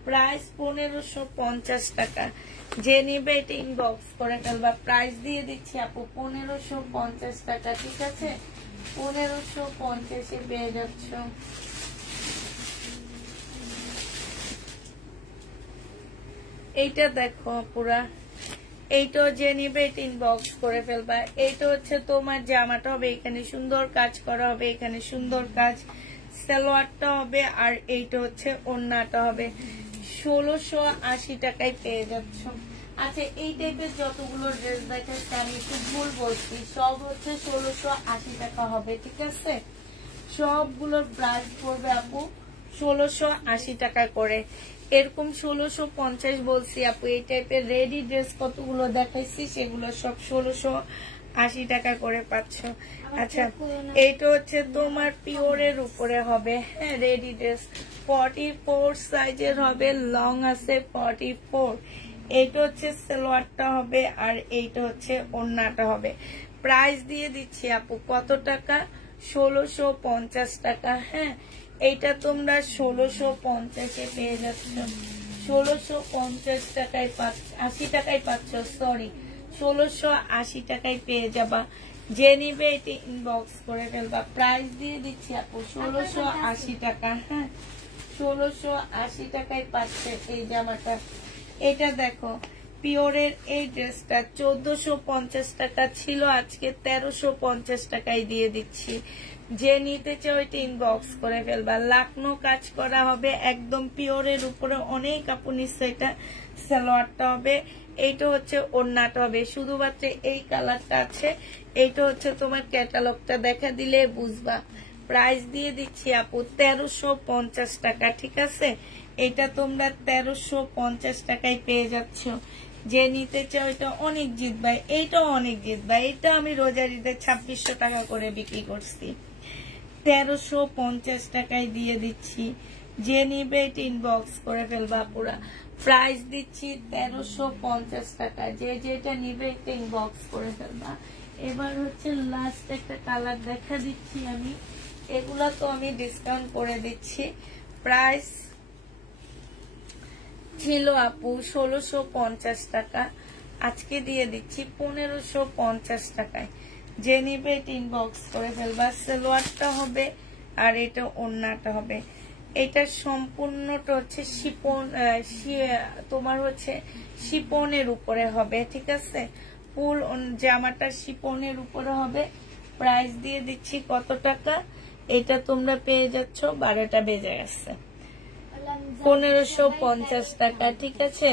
প্রাইস 1550 টাকা। যে নিবে এটা ইনবক্স করে ফেলবা। প্রাইস দিয়ে দিচ্ছি আপু 1550 টাকা, ঠিক আছে। 1550-এ পেয়ে যাচ্ছ। এইটা দেখো আপুরা, এইটাও যে নিবে এটা ইনবক্স করে ফেলবা। এইটা হচ্ছে তোমার জামাটা হবে, এখানে সুন্দর কাজ করা হবে, এখানে সুন্দর কাজ। সালোয়ারটা হবে, আর এইটা হচ্ছে ওড়নাটা হবে। 1680 টাকায় পেয়ে যাচ্ছ। আচ্ছা, এই টাইপের যতগুলো ড্রেস দেখাচ্ছে আমি একটু ভুল বলছি, সব হচ্ছে 1680 টাকা হবে, ঠিক আছে। সবগুলোর প্রাইস পড়বে আপু 1680 টাকা করে। এরকম 1650 বলছি আপু। এই টাইপের রেডি ড্রেস কতগুলো দেখাইছি সেগুলো সব 1680 টাকা করে পাচ্ছ। আচ্ছা, এইটা হচ্ছে তোমার পিওরের উপরে হবে, হ্যাঁ, রেডি ড্রেস 44 সাইজের হবে, লং আছে 44। এইটা হচ্ছে সালোয়ারটা হবে, আর এইটা হচ্ছে ওড়নাটা হবে। প্রাইস দিয়ে দিচ্ছি আপু কত টাকা, 1650 টাকা, হ্যাঁ। এইটা তোমরা 1650-এ পেয়ে যাচ্ছ। 1650 টাকায় 80 টাকায় পাচ্ছ, সরি 1680 টাকায় পেয়ে যাবা। যে নিবে এটি ইনবক্স করে ফেলবা। প্রাইস দিয়ে দিচ্ছি আপু 1680 টাকা, হ্যাঁ। 1680 টাকায় পাচ্ছে এই জামাটা। এটা দেখো পিওরের এই ড্রেসটা 1450 টাকা ছিল, আজকে 1350 টাকায় দিয়ে দিচ্ছি। যে নিতে চাও এটা ইনবক্স করে ফেলবা। লাকনো কাজ করা হবে, একদম পিওরের উপরে অনেক আপু নিচ্ছে। এটা সালোয়ারটা হবে, এইটা হচ্ছে ওড়নাটা হবে। শুধুমাত্র এই কালারটা আছে। এইটা হচ্ছে তোমার ক্যাটালগটা দেখা দিলে বুঝবা। প্রাইস দিয়ে দিচ্ছি আপু 1350 টাকা, ঠিক আছে। এটা তোমরা 1350 টাকায় পেয়ে যাচ্ছ। যে নিতে চাও এটা অনেক জিতবা, এইটাও অনেক জিতবা। এটা আমি রোজার ঈদে 2600 টাকা করে বিক্রি করছি। 1350 টাকায় দিয়ে দিচ্ছি। যে নিবে ইনবক্স করে ফেলবা পুরা। প্রাইস দিচ্ছি 1350 টাকা। যে যেটা নিবে একটা ইনবক্স করে ফেলবা। এবার হচ্ছে লাস্ট একটা কালার দেখা দিচ্ছি আমি। এগুলা তো আমি ডিসকাউন্ট করে দিচ্ছি। প্রাইস ছিল আপু 1650 টাকা, আজকে দিয়ে দিচ্ছি 1550 টাকায়। যে নিবে ইনবক্স করে ফেলবা। সালোয়ারটা হবে আর এটা ওড়নাটা হবে। এটা সম্পূর্ণটা হচ্ছে শিপন, তোমার হচ্ছে শিপনের উপরে হবে, ঠিক আছে? ফুল জামাটা শিপনের উপরে হবে। প্রাইস দিয়ে দিচ্ছি কত টাকা? এটা তোমরা পেয়ে যাচ্ছ 12টা বেজে গেছে, 1550 টাকা, ঠিক আছে?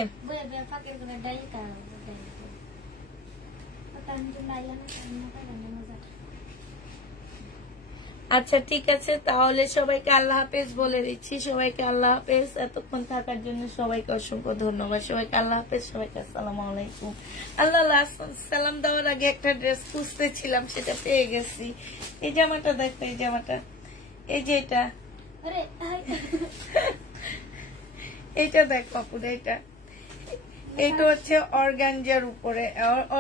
আচ্ছা ঠিক আছে, তাহলে সবাইকে আল্লাহ হাফেজ বলে দিচ্ছি। সবাইকে আল্লাহ হাফেজ। এতক্ষণ থাকার জন্য সবাইকে অসংখ্য ধন্যবাদ। সবাইকে আল্লাহ হাফেজ, সবাইকে আসসালামু আলাইকুম। আল্লাহ সালাম দেওয়ার আগে একটা ড্রেস খুঁজতেছিলাম, সেটা পেয়ে গেছি। এই জামাটা দেখো, এই জামাটা, এই যে এটা, এইটা দেখো আপুরা, এইটা হচ্ছে অর্গানজার উপরে,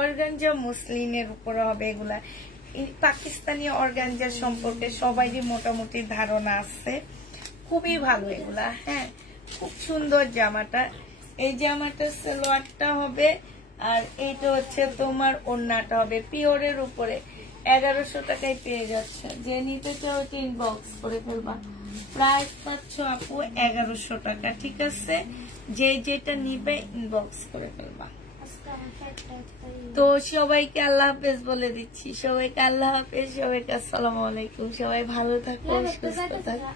অর্গানজা মুসলিনের উপরে হবে। এগুলা পাকিস্তানি অর্গানজার সম্পর্কে সবাইরই মোটামুটি ধারণা আছে। খুবই ভালো এগুলা। হ্যাঁ, খুব সুন্দর জামাটা। এই জামাটা সালোয়ারটা হবে আর এইটা হচ্ছে তোমার ওড়নাটা হবে পিওরের উপরে। 1100 টাকায় পেয়ে যাচ্ছে। যে নিতে চাও ইনবক্স করে ফেলবা। প্রাইস পাচ্ছ আপু 1100 টাকা, ঠিক আছে? যে যেটা নিবে ইনবক্স করে ফেলবা। তো সবাইকে আল্লাহ হাফেজ বলে দিচ্ছি। সবাইকে আল্লাহ হাফেজ, সবাইকে আসসালামু আলাইকুম। সবাই ভালো থাকো, সুস্থ থাকো।